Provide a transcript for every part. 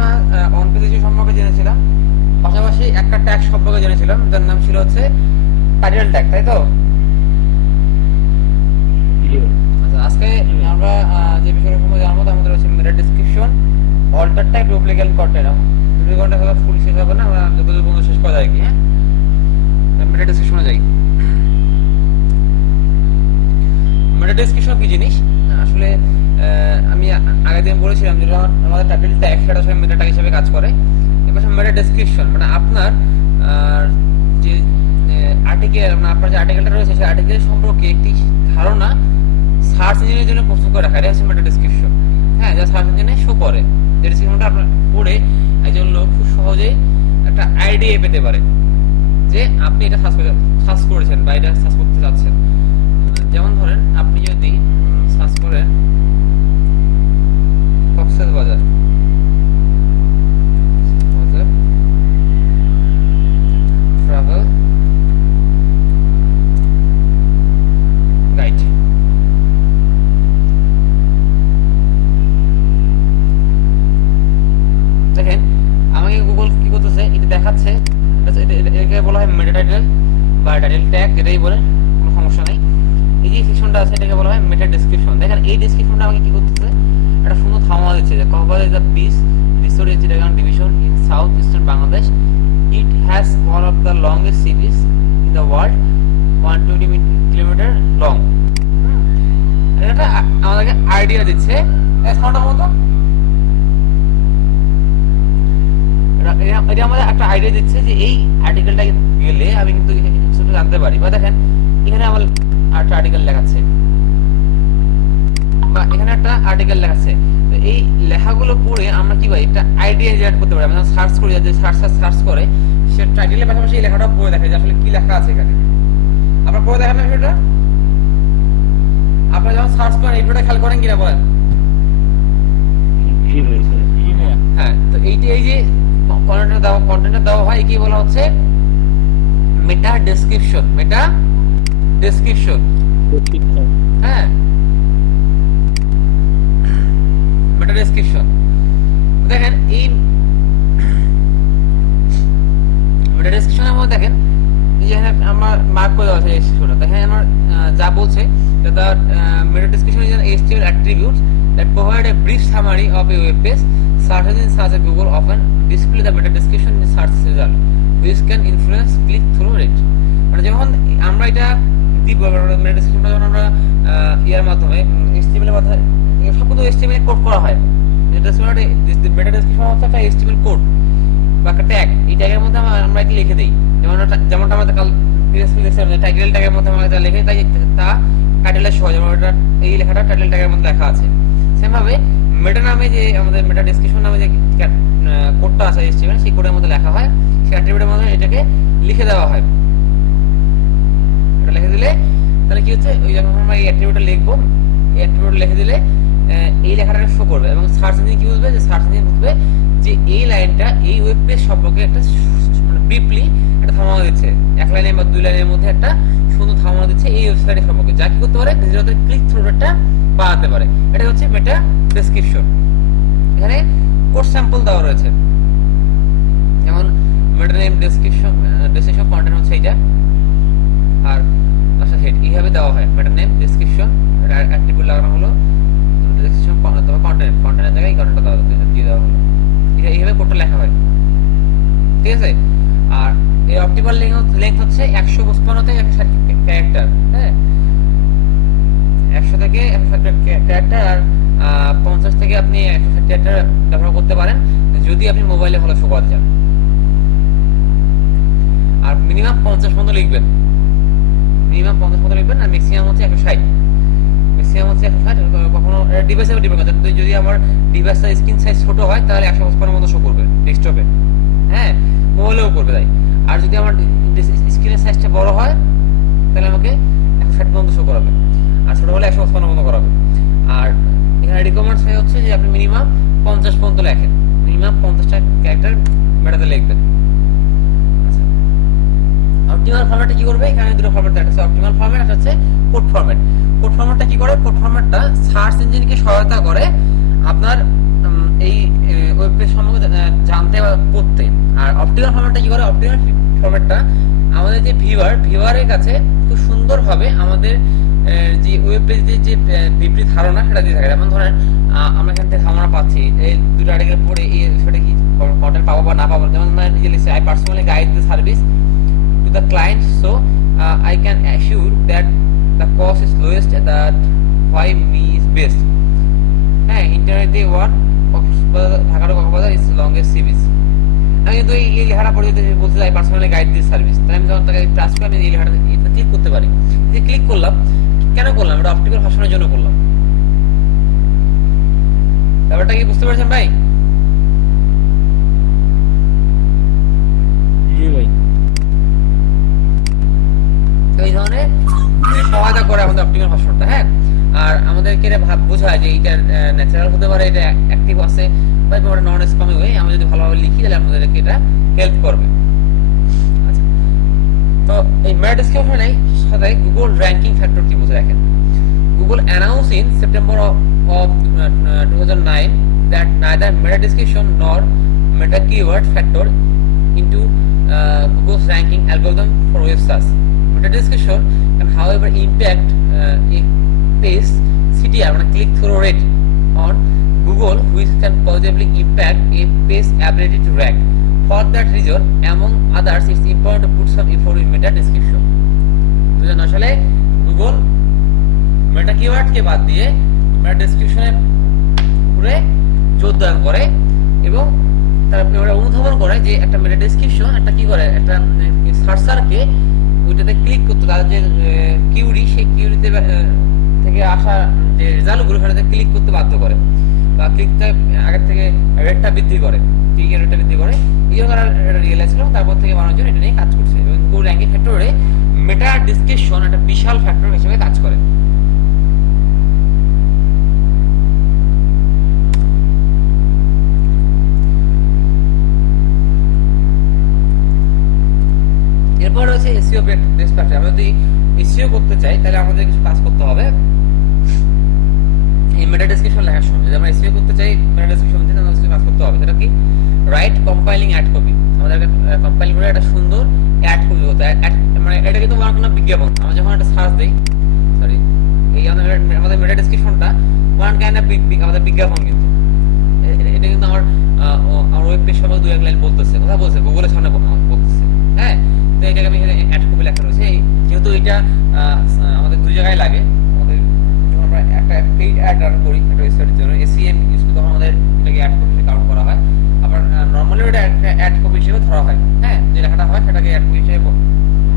আমরা on page issue সম্পর্কে জেনেছিলাম, পাশাপাশি একটা ট্যাগ সম্পর্কে জেনেছিলাম, যার নাম ছিল হচ্ছে টাইটেল ট্যাগ, তাই তো? আচ্ছা, আজকে আমরা যে বিষয়টা সম্পর্কে জানবো তার মধ্যে রয়েছে meta description, alt tag, duplicate content. 2 ঘন্টা হলো ফুল শেষ হবে না, আমরা যতদূর পর্যন্ত শেষ করা যায় কি। হ্যাঁ, মেটা ডেসক্রিপশনে যাই। মেটা ডেসক্রিপশন কি জিনিস? আসলে আমি আগের দিন বলেছিলাম যেটা আমাদের টাইটেল ট্যাগ, সেটা আসলে মেটা ট্যাগ হিসেবে কাজ করে। এবার মেটা ডেসক্রিপশন মানে আপনার যে আর্টিকেল, মানে আপনার যে আর্টিকেলটা রয়েছে সেই আর্টিকেল সম্পর্কে একটি ধারণা সার্চ ইঞ্জিনের জন্য প্রস্তুত করে রাখা, এটা হচ্ছে মেটা ডেসক্রিপশন। হ্যাঁ, যা সার্চ ইঞ্জিনে শো করে, যে ডেসক্রিপশনটা আপনার পড়ে একজন লোক খুব সহজেই একটা আইডিয়া পেতে পারে যে আপনি এটা সার্চ করেছেন বা এটা সার্চ করতে চাচ্ছেন। যেমন ধরেন আপনি যদি সার্চ করেন কক্সবাজার ট্রাভেল গাইড, দেখেন আমাকে গুগল কি করতেছে, এটা দেখাচ্ছে, এটাকে বলা হয় মেটা টাইটেল বা টাইটেল ট্যাগ, এটাই বলে, কোনো সমস্যা নাই। এই যে সেকশনটা আছে এটাকে বলা হয় মেটা ডেসক্রিপশন। দেখেন এই ডেসক্রিপশনটা আমাকে কি করতেছে, একটা সুন্দর ধারণা দিচ্ছে যে Cox's Bazar is the beach resort in Chittagong division in south eastern Bangladesh. It has one of the longest sea beach in the world, 120 kilometre long. এটা আমাদেরকে আইডিয়া দিচ্ছে, সাউন্ডটা মতো এটা আমাদের একটা আইডিয়া দিচ্ছে যে এই আর্টিকেলটা গেলে আমি কিন্তু কিছু জানতে পারি। বা দেখেন এখানে আমার একটা আর্টিকেল লেখাচ্ছে, বা এখানে একটা আর্টিকেল লেখাচ্ছে, তো এই লেখাগুলো পড়ে আমরা কি ভাই একটা আইডিয়া জেনারেট করতে পারি। আমরা সার্চ করি, যে সার্চ করে সে টাইটেলের পাশাপাশি এই লেখাটা পড়ে দেখে যে আসলে কি লেখা আছে এখানে। আপনারা পড়ে দেখেন না সেটা? আপনারা যখন সার্চ করেন এই ভিডিওটা খেয়াল করেন কিনা বলেন? হ্যাঁ, তো এইটা এই যে কন্টেন্টটা দেওয়া হয় কি বলা হচ্ছে মেটা ডেসক্রিপশন। মেটা ডেসক্রিপশন, হ্যাঁ, মেটা ডেসক্রিপশন। দেখেন এই মেটা ডেসক্রিপশনের মধ্যে দেখেন যেখানে আমার মার্ক করে দেওয়া আছে এই সেকশনটা, দেখেন আমার যা বলছে that meta description is an HTML attribute that provide a brief summary of a web page. Search engines such as Google often display the meta description in search result, which can influence click through rate. মানে যখন আমরা এটা দিব মেটা ডেসক্রিপশনটা, যখন আমরা ইয়ার মাধ্যমে HTML এর মাধ্যমে সব কিছু HTML কোড করা হয়, মেটা ডেসক্রিপশন হচ্ছে একটা HTML কোড বা একটা ট্যাগ। এই ট্যাগের মধ্যে আমরা এটা লিখে দেই, যেমনটা আমাদের কাল প্রিভিয়াসলি দেখছিলাম যে টাইটেল ট্যাগের মধ্যে আমরা এটা লিখে তাই তা টাইটেলের সহজ, যেমন এটা এই লেখাটা টাইটেল ট্যাগের মধ্যে লেখা আছে। সেম ভাবে মেটা নামে যে আমাদের মেটা ডেসক্রিপশন নামে যে কোডটা আছে HTML, সেই কোডের মধ্যে লেখা হয়, সেই অ্যাট্রিবিউটের মধ্যে এটাকে লিখে দেওয়া হয়। এটা লিখে দিলে তাহলে কি হচ্ছে, ওই যখন আমরা এই অ্যাট্রিবিউটটা লিখবো, এই অ্যাট্রিবিউট লিখে দিলে এই লেখাটা শো করবে, এবং সার্চ ইঞ্জিন কি বুঝবে, যে সার্চ ইঞ্জিন বুঝবে যে এই লাইনটা এই ওয়েব পেজ সম্পর্কে একটা মানে ব্রিফলি একটা ধারণা দিচ্ছে, 1 লাইনের বা 2 লাইনের মধ্যে একটা সুন্দর ধারণা দিচ্ছে এই ওয়েবসাইটের সম্পর্কে, যা কি করতে পারে নিজেদের ক্লিক থ্রু রেটটা বাড়াতে পারে। এটা হচ্ছে মেটা ডেসক্রিপশন। এখানে কোড স্যাম্পল দেওয়া রয়েছে, যেমন মেটা নেম ডেসক্রিপশন কন্টেন্ট হচ্ছে এইটা, আর তার হেড এইভাবে দেওয়া হয় মেটা নেম ডেসক্রিপশন, এটা অ্যাট্রিবিউট লাগানো হলো, ডেসক্রিপশন অথবা কন্টেন্টের জায়গায় কন্টেন্টটা দিয়ে দেওয়া হলো, এইভাবে কোডটা লেখা হয়, ঠিক আছে। আর এই অপটিমাল লেংথ হচ্ছে 155 থেকে 160 ক্যারেক্টার, হ্যাঁ, 100 থেকে 160 ক্যারেক্টার, আর 50 থেকে আপনি 160 ক্যারেক্টার ব্যবহার করতে পারেন যদি আপনি মোবাইলে ভালো শো করতে চান। আর মিনিমাম 50 পর্যন্ত লিখবেন, আর ম্যাক্সিমাম হচ্ছে 160, কখনো ডিভাইসে ডিপেন্ড করে। যদি আমার ডিভাইসটা স্ক্রিন সাইজ ছোট হয় তাহলে 155 মতো শো করবে ডেস্কটপে, হ্যাঁ, মোবাইলেও করবে তাই। আর যদি আমার স্ক্রিনের সাইজটা বড় হয় তাহলে আমাকে 160 পর্যন্ত শো করাবে, আর ছোট হলে 155 পর্যন্ত করাবে। আর এখানে রিকমেন্ড হয় হচ্ছে যে আপনি মিনিমাম 50 পর্যন্ত লেখেন, মিনিমাম 50টা ক্যারেক্টার মেটাতে লিখবেন। আচ্ছা, অপটিমাল ফরম্যাটে কি করবে, এখানে দুটো ফরম্যাট আছে, অপটিমাল ফরম্যাট আর হচ্ছে কোড ফরম্যাট। কোড ফরম্যাটটা কি করে, কোড ফরম্যাটটা সার্চ ইঞ্জিনকে সহায়তা করে আপনার এই ওয়েব পেজ সম্পর্কে অপটিমাল ফরম্যাটটা কি করে, অপটিমাল ফরম্যাটটা আমাদের যে ভিউয়ারের কাছে খুব সুন্দরভাবে আমাদের যে ওয়েব পেজের যে বিপরীত ধারণা সেটা দিয়ে থাকে। যেমন ধরেন আমরা এখান থেকে ধারণা পাচ্ছি এই দুটো আর্টিকেল পড়ে এই সেটা কি কন্টেন্ট পাবো বা না পাবো। যেমন ধরেন নিজে লিখছে I personally guide the service to the client, so I can assure that the cost is lowest, that why me is best. হ্যাঁ, ইন্টারনেট দিয়ে one Dhaka to Cox's Bazar is longest sea beach. আমি কিন্তু এই লেখাটা পড়ে যদি বলতে চাই পার্সোনালি গাইড দিস সার্ভিস, তাহলে আমি যখন তাকে ট্রাস্ট করে আমি এই লেখাটা ক্লিক করতে পারি। যে ক্লিক করলাম, কেন করলাম? এটা অপটিক্যাল ভার্সনের জন্য করলাম। ব্যাপারটা কি বুঝতে পারছেন ভাই? জি ভাই। তো এই ধরনের সহায়তা করে আমাদের অপটিক্যাল ভার্সনটা। হ্যাঁ, আর আমাদেরকে এটা বোঝায় যে এটা ন্যাচারাল হতে পারে, এটা অ্যাক্টিভ আছে বা এটা নন স্প্যামি ওয়ে। আমরা যদি ভালোভাবে লিখি তাহলে আমাদেরকে এটা হেল্প করবে। আচ্ছা, তো এই মেটা ডেসক্রিপশনের সাথে গুগল র্যাঙ্কিং ফ্যাক্টর কি বোঝায় দেখেন। Google announce in September of 2009 that neither meta description nor meta keyword factor into Google's ranking algorithm for web search. Meta description can however impact a page CTR, click-through rate on Google, which can positively impact a page's ability to rank. For that reason, among others, it's important to put some effort in meta description. 2009 সালে Google মেটা কিওয়ার্ডকে বাদ দিয়ে মেটা ডেসক্রিপশনের উপরে জোর দান করে এবং তারপরে অনুধাবন করে যে একটা মেটা ডেসক্রিপশন একটা কি করে, একটা সার্চারকে ওইটাতে ক্লিক করতে, তাদের যে কিউরি সেই কিউরিতে থেকে আসা যে রেজাল্টগুলো সেটাতে ক্লিক করতে বাধ্য করে বা ক্লিকটা আগের থেকে রেটটা বৃদ্ধি করে, ক্লিকের রেটটা বৃদ্ধি করে। এই জন্য তারা এটা রিয়েলাইজ করলো, তারপর থেকে মানুষজন এটা নিয়ে কাজ করছে এবং গুগল র্যাঙ্কিং ফ্যাক্টরে মেটা ডেসক্রিপশন একটা বিশাল ফ্যাক্টর হিসেবে কাজ করে। এরপর হচ্ছে এসইও বেস্ট প্র্যাকটিস। আমরা যদি এসইও করতে চাই তাহলে আমাদের কিছু কাজ করতে হবে এই মেটা ডেসক্রিপশন লেখার সময়। যদি আমরা এসইও করতে চাই মেটা ডেসক্রিপশন দিতে আমাদের কিছু কাজ করতে হবে। সেটা কি? Right compiling ad copy. আমাদেরকে কম্পাইল করে একটা সুন্দর অ্যাড কপি হতে হয়। মানে এটা কিন্তু কোনো বিজ্ঞাপন। আমরা যখন একটা সার্চ দিই, সরি, এই আমাদের মেটা ডেসক্রিপশনটা ওয়ান কাইন্ড অফ আমাদের বিজ্ঞাপন। কিন্তু এটা কিন্তু আমার ওয়েব পেজ সম্পর্কে 2-1 লাইন বলতেছে, কথা বলছে, গুগলের সামনে বলতেছে। হ্যাঁ, তো এটাকে আমি এখানে অ্যাড কপি লেখা রয়েছে। যেহেতু এটা আমাদের দুই জায়গায় লাগে, আমাদের যখন আমরা একটা পেইড অ্যাড রান করি একটা ওয়েবসাইটের জন্য এসইএম ইউজ করি, তখন আমাদের এটাকে অ্যাড কপি কাউন্ট করা হয়। আবার নর্মালি ওটা একটা অ্যাড কপি হিসেবে ধরা হয়। হ্যাঁ, যে লেখাটা হয় সেটাকে অ্যাড কপি হিসেবে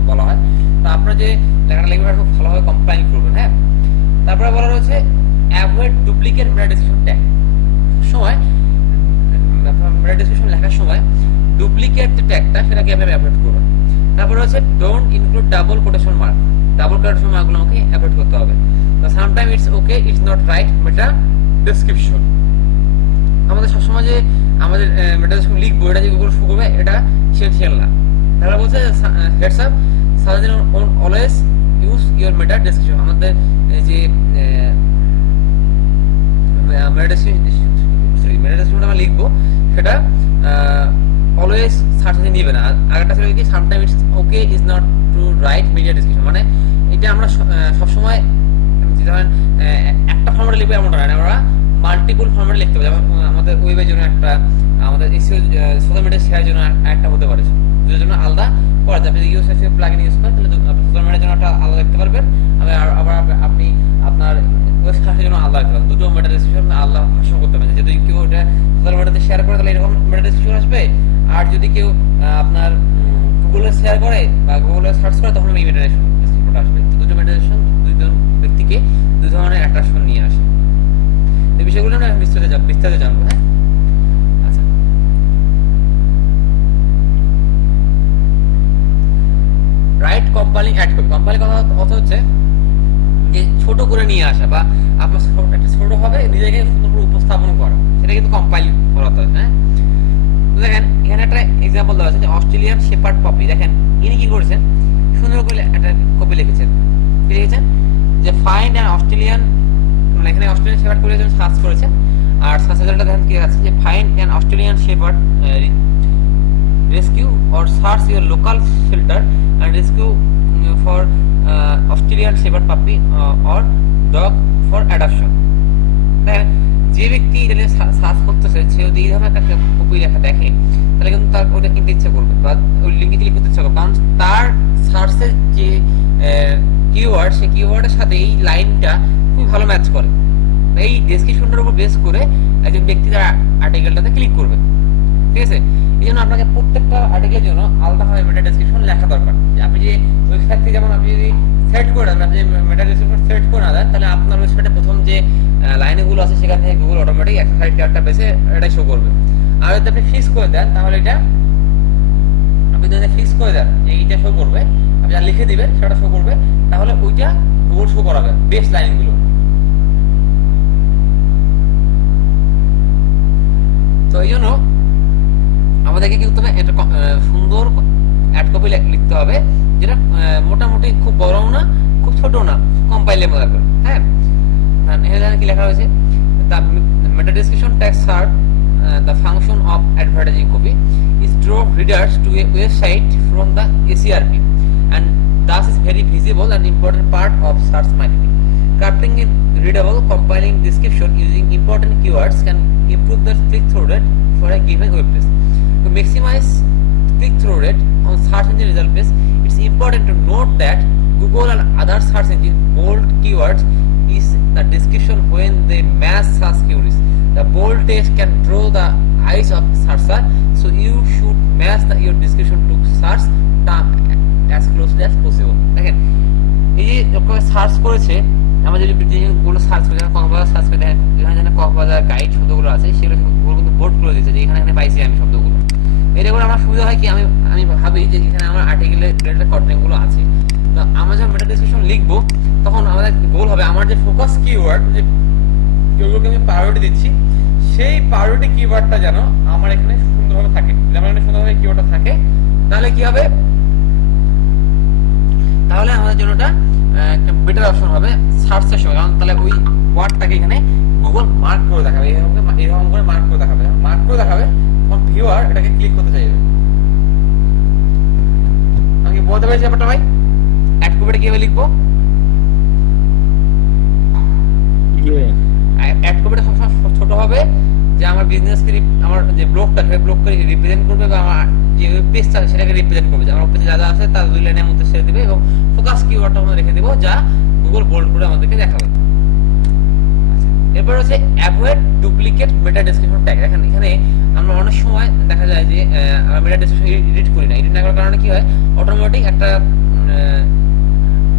বলা হয়। তো আপনারা যে লেখাটা লিখবেন খুব ভালোভাবে কম্পাইল করবেন। হ্যাঁ, তারপরে বলা রয়েছে অ্যাভয়েড ডুপ্লিকেট মেটা ডেসক্রিপশন ট্যাগ। সময় মেটা ডেসক্রিপশন লেখার সময় ডুপ্লিকেট যে ট্যাগটা সেটাকে আপনি অ্যাভয়েড করবেন। তারপরে হচ্ছে don't include double quotation mark. Double quotation মার্কগুলো আমাকে অ্যাভয়েড করতে হবে। তো sometime it's okay, it's not right meta description. আমাদের সবসময় যে আমাদের মেটা ডেসক্রিপশন লিখবো এটা যে গুগল শো করবে এটা এসেনশিয়াল না। তাহলে বলছে heads up, suggestion always use your meta description. আমাদের যে মেটা ডেসক্রিপশন আমরা লিখবো সেটা অলওয়েজ সার্চ ইঞ্জিন নিবে না। আগেরটা ছিল কি sometime it's okay is not to write media description. মানে এটা আমরা সবসময় ধরেন একটা ফরম্যাটে লিখবো এমনটা নয়, আমরা মাল্টিপল ফরম্যাটে লিখতে হবে। যেমন আমাদের ওয়েবের জন্য একটা, আমাদের এসইও সোশ্যাল মিডিয়া শেয়ারের জন্য একটা হতে পারে, দুটোর জন্য আলাদা করা যাবে। যদি ইউএসএসইও প্লাগইন ইউজ করেন তাহলে সোশ্যাল মিডিয়ার জন্য একটা আলাদা লিখতে পারবেন, আবার আপনি আপনার ওয়েবসাইটের জন্য আলাদা লিখতে পারবেন। দুটো মেটা ডেসক্রিপশন আলাদা ভাষণ করতে পারবেন। যদি কেউ এটা সোশ্যাল মিডিয়াতে শেয়ার করে তাহলে এরকম মেটা ডেসক্রিপশন আসবে, আর যদি কেউ আপনার গুগলে শেয়ার করে বা গুগলে সার্চ করে তখন এই মেটা ডেসক্রিপশনটা আসবে। দুটো মেটা ডেসক্রিপশন দুইজন ব্যক্তিকে দুই ধরনের অ্যাট্রাকশন নিয়ে আসে। এই বিষয়গুলো আমরা বিস্তারিত জানবো। হ্যাঁ, আচ্ছা, right compiling ad copy. Compiling কথা হচ্ছে যে ছোট করে নিয়ে আসা বা আপনার একটা ছোট ভাবে নিজেকে সুন্দর করে উপস্থাপন করা, সেটা কিন্তু কম্পাইল করা হয়। হ্যাঁ, দেখেন এখানে একটা এক্সাম্পল দেওয়া আছে যে অস্ট্রেলিয়ান শেপার্ড পপি। দেখেন ইনি কি করেছেন, সুন্দর করে একটা কপি লিখেছেন। কি লিখেছেন যে ফাইন্ড অ্যান অস্ট্রেলিয়ান, মানে এখানে অস্ট্রেলিয়ান শেপার্ড করে সার্চ করেছেন, আর সার্চ রেজাল্টটা দেখেন কি আছে যে find an Australian shepherd rescue or search your local shelter and rescue for Australian Shepherd puppy or dog for adoption. যে ব্যক্তি এটা সার্চ করতেছে সে যদি এই ধরনের একটা কপি লেখা দেখে তাহলে কিন্তু তার ওটা কিনতে ইচ্ছা করবে বা ওই লিঙ্কে ক্লিক করতে ইচ্ছা করবে, কারণ তার সার্চের যে কিওয়ার্ড সেই কিওয়ার্ডের সাথে এই লাইনটা খুব ভালো ম্যাচ করে। এই ডেসক্রিপশনটার উপর বেস করে একজন ব্যক্তি তার আর্টিকেলটাতে ক্লিক করবে। ঠিক আছে, এই জন্য আপনাকে প্রত্যেকটা আর্টিকেলের জন্য আলাদাভাবে মেটা ডেসক্রিপশন লেখা দরকার। আপনি যে ওয়েবসাইট থেকে যেমন আপনি যদি সেট করে দেন, আপনি মেটা ডেসক্রিপশন সেট করে না দেন, তাহলে আপনার ওয়েবসাইটে প্রথম যে লাইনগুলো আছে সেখান থেকে গুগল অটোমেটিক একটা ক্যারেক্টারটা বেছে এটা শো করবে। আর যদি আপনি ফিক্স করে দেন তাহলে এটা আপনি যদি ফিক্স করে দেন যে এইটা শো করবে, আপনি যা লিখে দিবেন সেটা শো করবে, তাহলে ওইটা গুগল শো করাবে বেস্ট লাইনগুলো। তো এই জন্য আমাদেরকে কি করতে হবে, একটা সুন্দর অ্যাড কপি লিখতে হবে, যেটা মোটামুটি খুব বড়ও না খুব ছোট না, কম্পাইলের মতো লাগবে। হ্যাঁ, এখানে কি লেখা হয়েছে, the meta description text search the function of advertising copy is draw readers to a website from the ACRP and thus is very visible and important part of search marketing. Crafting a readable compiling description using important keywords can improve the click-through rate for a given web page. To maximize click-through rate on search engine result page, it's important to note that Google and other search engines bold keywords is the description when they match search queries. The bold text can draw the eyes of searcher, so you should match your description to search term as closely as possible. দেখেন এই যে যখন search করেছে, আমরা যদি গুলো search করি, Cox's Bazar search করে দেখেন যেখানে যেখানে কক্সবাজার গাইড শব্দগুলো আছে সেগুলো গুগল কিন্তু বোর্ড করে দিয়েছে যে এখানে এখানে পাইছি আমি শব্দগুলো। এটা করে আমার সুবিধা হয় কি, আমি ভাবি যে এখানে আমার আর্টিকেলের রিলেটেড কন্টেন্টগুলো আছে, তো আমরা যখন মেটা ডেসক্রিপশন লিখবো তখন আমাদের গোল হবে আমার যে ফোকাস কিওয়ার্ড, যে কিওয়ার্ডগুলোকে আমি প্রায়োরিটি দিচ্ছি, সেই প্রায়োরিটি কিওয়ার্ডটা যেন আমার এখানে সুন্দরভাবে থাকে। যদি আমার এখানে সুন্দরভাবে কিওয়ার্ডটা থাকে তাহলে কি হবে, তাহলে আমাদের জন্য এটা একটা বেটার অপশন হবে সার্চের সময়, কারণ তাহলে ওই ওয়ার্ডটাকে এখানে গুগল মার্ক করে দেখাবে, এরকম করে মার্ক করে দেখাবে, মার্ক করে দেখাবে তখন ভিউয়ার এটাকে ক্লিক করতে চাইবে। আমি বলতে পারছি ব্যাপারটা ভাই, অ্যাড কপিটা কিভাবে লিখবো, অ্যাড কপিটা সবসময় ছোট হবে, যে আমার বিজনেসকে আমার যে ব্লগটা সেই ব্লগকে রিপ্রেজেন্ট করবে বা আমার যে পেজটা সেটাকে রিপ্রেজেন্ট করবে, আমার পেজে যা যা আছে তার 2 লাইনের মধ্যে ছেড়ে দিবে এবং ফোকাস কিওয়ার্ডটা আমরা রেখে দেবো যা গুগল বোল্ড করে আমাদেরকে দেখাবে। এরপর হচ্ছে অ্যাভয়েড ডুপ্লিকেট মেটা ডেসক্রিপশন ট্যাগ। দেখেন এখানে আমরা অনেক সময় দেখা যায় যে মেটা ডেসক্রিপশন এডিট করি না, এডিট না করার কারণে কি হয়, অটোমেটিক একটা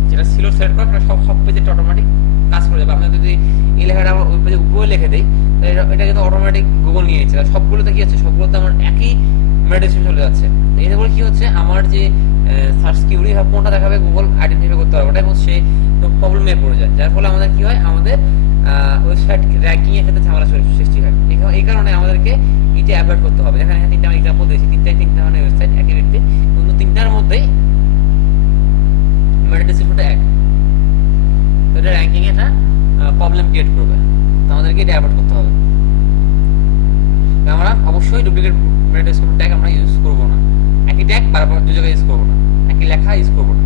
যেটা ছিল সেট করা সব পেজে অটোমেটিক কাজ করে যাবে। আমরা যদি এই লেখাটা আমরা ওই পেজে উপরে লিখে দিই এটা কিন্তু অটোমেটিক গুগল নিয়ে নিচ্ছে, আর সবগুলোতে কি হচ্ছে, সবগুলোতে আমার একই মেটা ডেসক্রিপশন চলে যাচ্ছে। এতে করে কি হচ্ছে, আমার যে সার্চ কিউরি বা কোনটা দেখাবে গুগল আইডেন্টিফাই করতে পারবে না এবং সে প্রবলেমে পড়ে যায়, যার ফলে আমাদের কি হয়, আমাদের ওয়েবসাইট র্যাঙ্কিং এর ক্ষেত্রে ঝামেলা সৃষ্টি হয়। এই কারণে আমাদেরকে এটা অ্যাভয়েড করতে হবে। এখানে 3টা আমি এক্সাম্পল দিয়েছি, 3টা ধরনের ওয়েবসাইট একই ব্যক্তি, কিন্তু 3টার মধ্যেই মেটা ডেসক্রিপশনটা এক, তো এটা র্যাঙ্কিং এ একটা প্রবলেম ক্রিয়েট করবে, তো আমাদেরকে এটা অ্যাভয়েড করতে হবে। আমরা অবশ্যই ডুপ্লিকেট মেটা ডেসক্রিপশন ট্যাগ আমরা ইউজ করব না, একই ট্যাগ বারবার 2 জায়গায় ইউজ করব না, একই লেখা ইউজ করব না।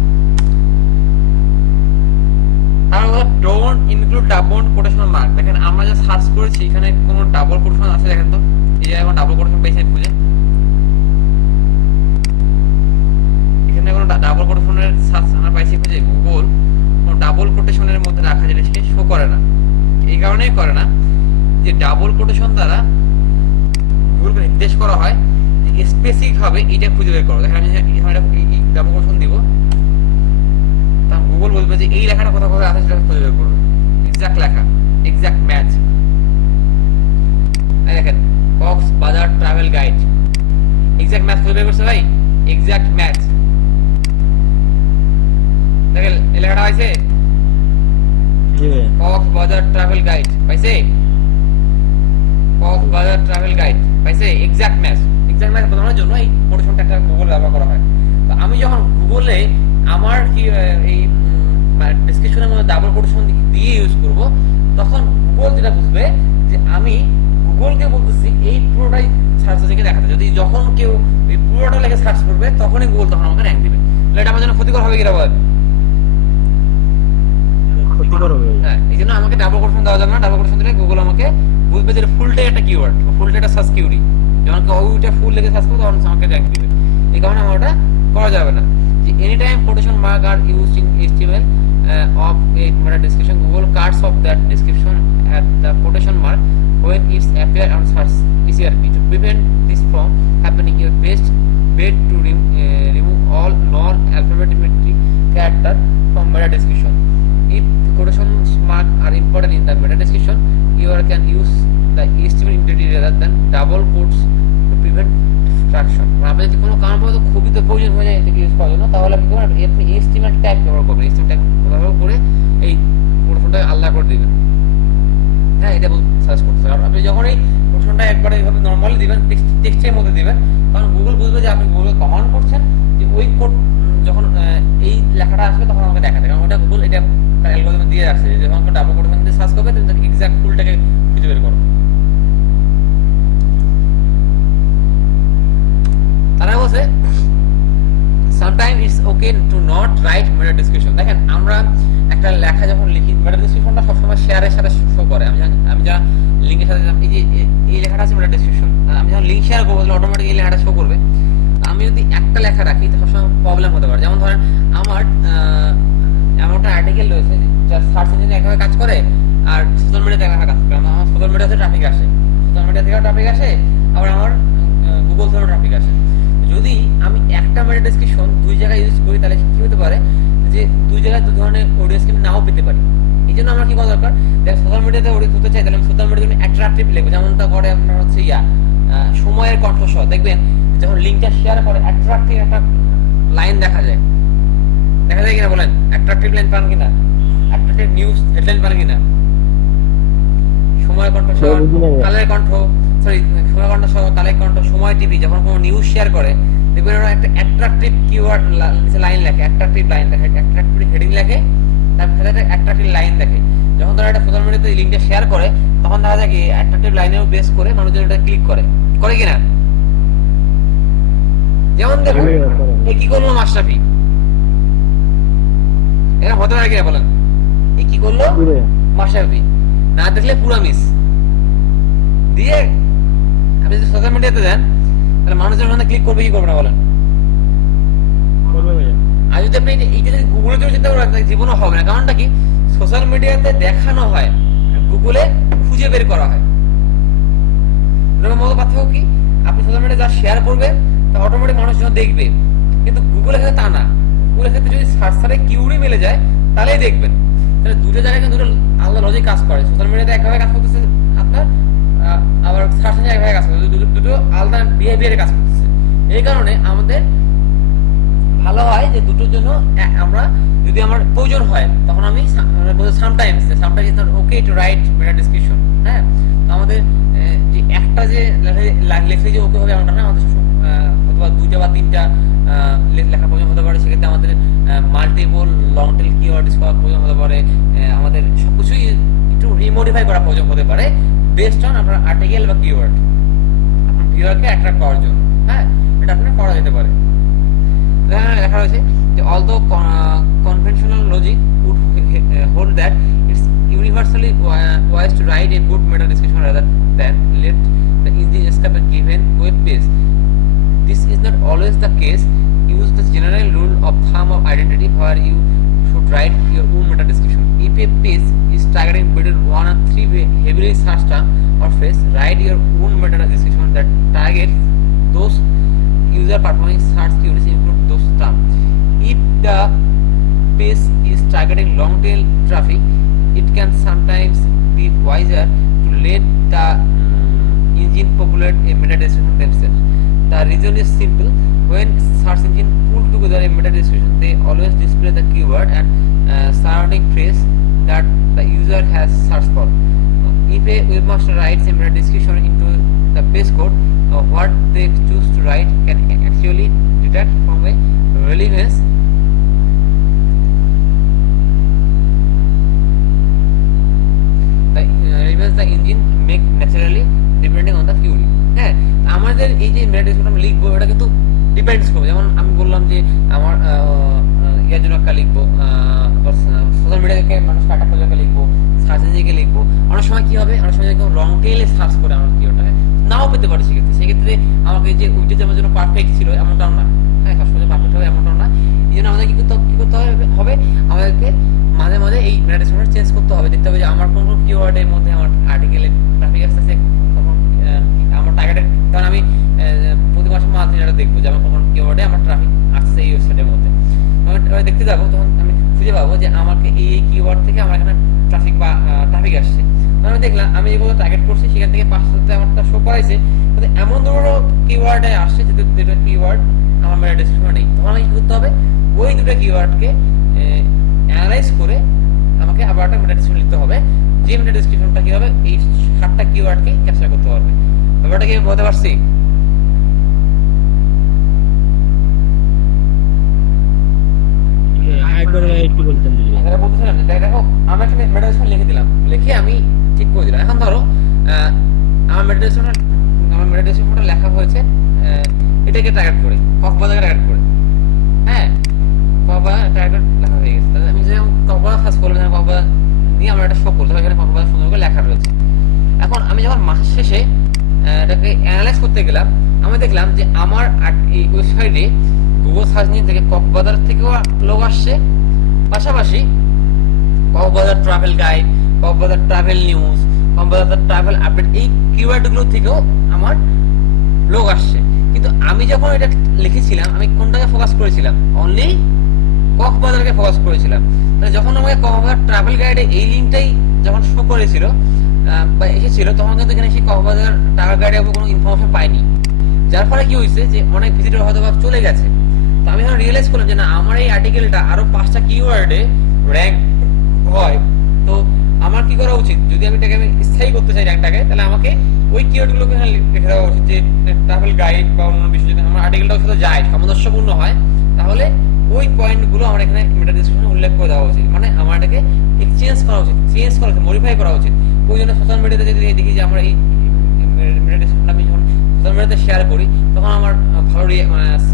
আমরা ডোন্ট ইনক্লুড ডাবল কোটেশনাল মার্ক। দেখেন আমরা যা সার্চ করেছি এখানে কোনো ডাবল কোটেশন আছে, দেখেন তো এই জায়গায় ডাবল কোটেশন পেয়েছি খুঁজে, এখানে কোনো ডাবল কোটেশনের সার্চ আমরা পাইছি খুঁজে, গুগল কোনো ডাবল কোটেশনের মধ্যে রাখা জিনিসকে শো করে না। এই কারণেই করে না যে ডাবল কোটেশন দ্বারা গুগলকে নির্দেশ করা হয় যে স্পেসিফিক ভাবে এটা খুঁজে বের করো। দেখেন আমি ডাবল কোটেশন দিব, তখন গুগল বলবে যে এই লেখাটা কোথাও কোথাও আছে সেটা খুঁজে বের করবে, এক্সাক্ট লেখা, এক্সাক্ট ম্যাচ। দেখেন Cox's Bazar travel guide, exact match খুঁজে বের করছে ভাই, এক্সাক্ট ম্যাচ। দেখেন এই লেখাটা পাইছে, কক্সবাজার ট্রাভেল গাইড পাইছে, কক্সবাজার ট্রাভেল গাইড পাইছে, এক্সাক্ট ম্যাচ। এক্সাক্ট ম্যাচ বোঝানোর জন্য এই কোটেশন ট্যাগটা গুগল ব্যবহার করা হয়। তো আমি যখন গুগলে আমার কি এই ডেসক্রিপশনের মধ্যে ডাবল কোটেশন দিয়ে ইউজ করব, তখন গুগল যেটা বুঝবে যে আমি গুগলকে বলতেছি এই পুরোটাই সার্চ ইঞ্জিনকে দেখাতে। যদি যখন কেউ এই পুরোটা লেগে সার্চ করবে তখনই গুগল তখন আমাকে র্যাঙ্ক দিবে। এটা আমার জন্য ক্ষতিকর হবে কিনা বল? ক্ষতিকর হবে। হ্যাঁ, এই জন্য আমাকে ডাবল কোটেশন দেওয়া যাবে না। ডাবল কোটেশন দিলে গুগল আমাকে বুঝবে যে ফুলটাই একটা কিওয়ার্ড, ফুলটা একটা সার্চ কিউরি। যখন কেউ ওইটা ফুল লেগে সার্চ করবে তখন আমাকে র্যাঙ্ক দিবে। এই কারণে আমার ওটা করা যাবে না। যে any time quotation mark are used in HTML of a meta description, Google cuts off that description at the quotation mark when it's appear on search ECRP. To prevent this from happening, your best bet to remove all non-alphabetic character from meta description. If quotation marks are important in the meta description, you can use the HTML entity rather than double quotes to prevent distraction. আপনি যদি কোনো কারণবশত খুবই তো প্রয়োজন হয়ে যায় এটাকে ইউজ করার জন্য, তাহলে আপনি করবেন আপনি HTML ট্যাগ ব্যবহার করবেন। HTML ট্যাগ ব্যবহার করে এই কোটেশনটা আলাদা করে দিবেন। হ্যাঁ, এটা সার্চ করতে হবে। আপনি যখন এই কোটেশনটা একবার এইভাবে নরমালি দিবেন, টেক্সটের মধ্যে দিবেন, তখন গুগল বুঝবে যে আপনি গুগল কমান্ড করছেন, যে ওই কোড যখন এই লেখাটা আসবে তখন আমাকে দেখাতে। কারণ ওটা গুগল এটা তার অ্যালগরিদম দিয়ে রাখছে যে যখন ডাবল কোটেশন দিয়ে সার্চ করবে তুমি তাকে এক্সাক্ট ফুলটাকে খুঁজে বের করো। তারা বলছে sometimes it's okay to not write meta description. দেখেন আমরা একটা লেখা যখন লিখি, মেটা ডেসক্রিপশনটা সবসময় শেয়ারের সাথে শো করে। আমি যা লিঙ্কের সাথে এই যে এই লেখাটা আছে মেটা ডেসক্রিপশন, আমি যখন লিঙ্ক শেয়ার করবো অটোমেটিক এই লেখাটা শো করবে। আমি যদি একটা লেখা রাখি তো সবসময় প্রবলেম হতে পারে। যেমন ধরেন আমার এমন একটা আর্টিকেল রয়েছে যা সার্চ ইঞ্জিনে একভাবে কাজ করে আর সোশ্যাল মিডিয়াতে একভাবে কাজ করে। আমার সোশ্যাল মিডিয়াতে ট্রাফিক আসে, সোশ্যাল মিডিয়া থেকেও ট্রাফিক আসে, আবার আমার গুগল থেকেও ট্রাফিক আসে। যদি আমি একটা মেটা ডেসক্রিপশন দুই জায়গায় ইউজ করি তাহলে কি হতে পারে যে দুই জায়গায় দু ধরনের অডিয়েন্সকে নাও পেতে পারি। এই জন্য আমার কি করা দরকার, সোশ্যাল মিডিয়াতে অডিয়েন্স হতে চাই তাহলে আমি সোশ্যাল মিডিয়াতে অ্যাট্রাকটিভ লিখবো। যেমনটা করে আপনার হচ্ছে সময়ের কণ্ঠস্বর, দেখবেন যখন লিঙ্কটা শেয়ার করে অ্যাট্রাকটিভ একটা লাইন দেখা যায় কিনা বলেন? অ্যাট্রাকটিভ লাইন পান কিনা? অ্যাট্রাকটিভ নিউজ হেডলাইন পান কিনা? সময়ের কণ্ঠস্বর, কালের কণ্ঠ, সরি সময় কণ্ঠ, কালের কণ্ঠ, সময় টিভি যখন কোনো নিউজ শেয়ার করে দেখবেন ওরা একটা অ্যাট্রাকটিভ কিওয়ার্ড লাইন লেখে, অ্যাট্রাকটিভ লাইন লেখে, অ্যাট্রাকটিভ হেডিং লেখে, তার সাথে একটা অ্যাট্রাকটিভ লাইন দেখে। যখন তারা একটা সোশ্যাল মিডিয়াতে লিঙ্কটা শেয়ার করে তখন দেখা যায় কি অ্যাট্রাকটিভ লাইনেও বেস করে মানুষজন এটা ক্লিক করে কিনা? যেমন দেখুন এ কি করলো মাশরাফি, এরা হতে পারে কিনা বলেন? এ কি করলো মাশরাফি, না দেখলে পুরো মিস দিয়ে আপনি যদি সোশ্যাল মিডিয়াতে দেন তাহলে মানুষজন ওখানে ক্লিক করবে কি করবে না বলেন? আর যদি আপনি এইটা যদি গুগলে জন্য চিন্তা করেন জীবনও হবে না। কারণটা কি, সোশ্যাল মিডিয়াতে দেখানো হয়, গুগলে খুঁজে বের করা হয়। মতো পার্থক্য কি, আপনি সোশ্যাল মিডিয়া যা শেয়ার করবেন তা অটোমেটিক মানুষজন দেখবে, কিন্তু গুগলের ক্ষেত্রে তা না। গুগলের ক্ষেত্রে যদি সার্চে কিউরি মিলে যায় তাহলেই দেখবেন। তাহলে দুটো জায়গায় কিন্তু দুটো আলাদা লজিক কাজ করে। সোশ্যাল মিডিয়াতে একভাবে কাজ করতেছে আপনার, আবার সার্চ ইঞ্জিনে একভাবে কাজ করতেছে, দুটো আলাদা বিহেভিয়ারে কাজ করতেছে। এই কারণে আমাদের ভালো হয় যে দুটোর জন্য আমরা যদি আমার প্রয়োজন হয় তখন আমি সামটাইমস ওকে টু রাইট মেটা ডেসক্রিপশন। হ্যাঁ, আমাদের যে একটা যে লেখে যে ওকে হবে এমনটা না, আমাদের অথবা দুইটা বা তিনটা লেখা প্রয়োজন হতে পারে। সেক্ষেত্রে আমাদের মাল্টিপল লং টেল কিওয়ার্ড করা প্রয়োজন হতে পারে। আমাদের সবকিছুই একটু রিমোডিফাই করা প্রয়োজন হতে পারে বেসড অন আপনার আর্টিকেল বা কিওয়ার্ড, আপনার ভিউয়ারকে অ্যাট্রাক্ট করার জন্য। হ্যাঁ, এটা আপনার করা যেতে পারে। লেখা রয়েছে যে although conventional logic would hold that it's universally wise to write a good meta description rather than let the engine escape a given web page. This is not always the case. Use the general rule of thumb of identity where you should write your own meta description. If a page is targeting between 1 and 3 heavily searched term or phrase, write your own meta description that targets those user performing search queries include those terms. If the page is targeting long tail traffic, it can sometimes be wiser to let the engine populate a meta description themselves. The reason is simple. When search engine pull together a meta description, they always display the keyword and surrounding phrase that the user has searched for. If a webmaster writes a meta description into the base code, what they choose to write can actually detract from a relevance. The engine make naturally depending on the query. হ্যাঁ, আমাদের এই যে মেটা description আমরা লিখবো এটা কিন্তু depends করবে। যেমন আমি বললাম যে আমার ইয়ার জন্য একটা লিখবো, সোশ্যাল মিডিয়াকে মানুষ কাটা খোঁজাকে লিখবো, সার্চ ইঞ্জিনকে লিখবো। অনেক সময় কি হবে, অনেক সময় লং টেলে সার্চ করে আমার কিওয়ার্ডটাকে নাও পেতে পারে। সেক্ষেত্রে আমাকে যে ওইটা যে আমার জন্য পারফেক্ট ছিল এমনটাও না। হ্যাঁ, সবসময় পারফেক্ট হবে এমনটাও না। এই জন্য আমাদের কি করতে হবে আমাদেরকে মাঝে মাঝে এই মেটা ডেসক্রিপশন চেঞ্জ করতে হবে। দেখতে হবে যে আমার কোন কোন কিওয়ার্ডের মধ্যে আমার আর্টিকেলে ট্রাফিক আসতেছে, তখন আমার টার্গেটের, কারণ আমি প্রতি মাসে মাঝে দেখবো যে আমার কোন কিওয়ার্ডে আমার ট্রাফিক আসছে এই ওয়েবসাইটের মধ্যে। আমি দেখতে যাবো, তখন আমি খুঁজে পাবো যে আমাকে এই কিওয়ার্ড থেকে আমার এখানে ট্রাফিক আসছে। আমি দেখলাম আমি যেগুলো টার্গেট করছি সেখান থেকে 500 আমারটা শো করাইছে, কিন্তু এমন দুটো কিওয়ার্ডে আসছে যেটা কিওয়ার্ড আমার মেটা ডেসক্রিপশনে নেই। তখন আমি কি করতে হবে, ওই দুটো কিওয়ার্ডকে অ্যানালাইজ করে আমাকে আবার একটা মেটা ডেসক্রিপশন লিখতে হবে, যে মেটা ডেসক্রিপশনটা কি হবে এই 7টা কিওয়ার্ডকে ক্যাপচার করতে পারবে। ব্যাপারটা কি বলতে পারছি? আমি একটা মেটা ডেসক্রিপশন লিখে দিলাম, লিখে আমি ঠিক করে দিলাম। এখন ধরো আমার মেটা ডেসক্রিপশনটা লেখা হয়েছে এটাকে টার্গেট করে, কক্সবাজারকে টার্গেট করে। হ্যাঁ, কক্সবাজার টার্গেট লেখা হয়ে গেছে। তাহলে আমি যখন কক্সবাজার সার্চ করলাম, কক্সবাজার নিয়ে আমার একটা শো করতে হবে, এখানে কক্সবাজার সুন্দর করে লেখা রয়েছে। এখন আমি যখন মাসের শেষে এটাকে অ্যানালাইজ করতে গেলাম, আমি দেখলাম যে আমার এই ওয়েবসাইটে গুগল সার্চ ইঞ্জিন থেকে কক্সবাজার থেকেও লোক আসছে, পাশাপাশি Cox's Bazar travel guide, Cox's Bazar travel news, Cox's Bazar travel update, এই কিওয়ার্ডগুলো থেকেও আমার লোক আসছে। কিন্তু আমি যখন এটা লিখেছিলাম আমি কোনটাকে ফোকাস করেছিলাম, অনলি কক্সবাজারকে ফোকাস করেছিলাম। তাহলে যখন আমাকে কক্সবাজার ট্রাভেল গাইডে এই লিঙ্কটাই যখন শো করেছিল বা এসেছিল, তখন কিন্তু এখানে সেই কক্সবাজার ট্রাভেল গাইডে কোনো ইনফরমেশন পাইনি। যার ফলে কি হয়েছে যে অনেক ভিজিটর হয়তো বা চলে গেছে। তো আমি যখন রিয়েলাইজ করলাম যে না, আমার এই আর্টিকেলটা আরো 5টা কিওয়ার্ডে র্যাঙ্ক হয়, তো আমার কি করা উচিত? যদি আমি এটাকে স্থায়ী করতে চাই র্যাঙ্কটাকে, তাহলে আমাকে ওই কিওয়ার্ডগুলোকে লিখে দেওয়া উচিত, যে ট্রাভেল গাইড বা অন্য বিষয় যদি আমার আর্টিকেলটার সাথে যায়, সামঞ্জস্যপূর্ণ হয়, তাহলে ওই পয়েন্টগুলো আমার এখানে মেটা ডেসক্রিপশনে উল্লেখ করে দেওয়া উচিত। মানে আমার এটাকে এক্সচেঞ্জ করা উচিত, মডিফাই করা উচিত। ওই জন্য সোশ্যাল মিডিয়াতে যদি দেখি যে আমরা এই মেটা ডেসক্রিপশনটা আমি যখন সোশ্যাল মিডিয়াতে শেয়ার করি, তখন আমার ভালো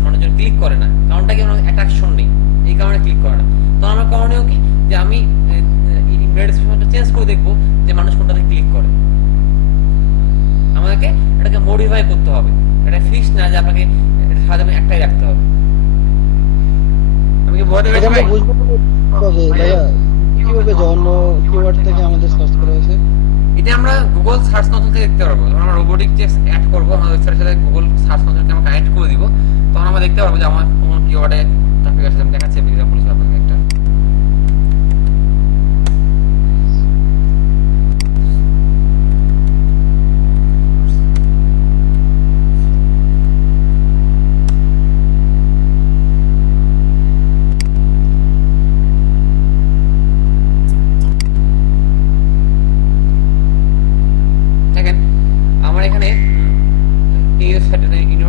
মানুষজন ক্লিক করে না। কারণটা কি, আমার অ্যাট্রাকশন নেই, এই কারণে ক্লিক করে না। তখন আমার করণীয় কি, যে আমি মেটা ডেসক্রিপশনটা চেঞ্জ করে দেখবো যে মানুষ কোনটাতে ক্লিক করে। আমাকে এটাকে মডিফাই করতে হবে, এটা ফিক্স না যে আপনাকে এটা সাথে একটাই রাখতে হবে। আমি কি বলতে পারছি ভাই? বুঝবো ভাইয়া কিভাবে অন্য কিওয়ার্ড থেকে আমাদের সার্চ করা হয়েছে? এটা আমরা গুগল সার্চ কনসোল থেকে দেখতে পারবো। যখন আমরা রোবোটিক টেক্সট অ্যাড করবো, আমরা ওয়েবসাইটের সাথে গুগল সার্চ কনসোলকে আমরা কানেক্ট করে দিব, তখন আমরা দেখতে পারবো যে আমার কোন কিওয়ার্ডে ট্রাফিক আসছে। আমি দেখাচ্ছি এক্সাম্পল হিসেবে আপনাকে একটা।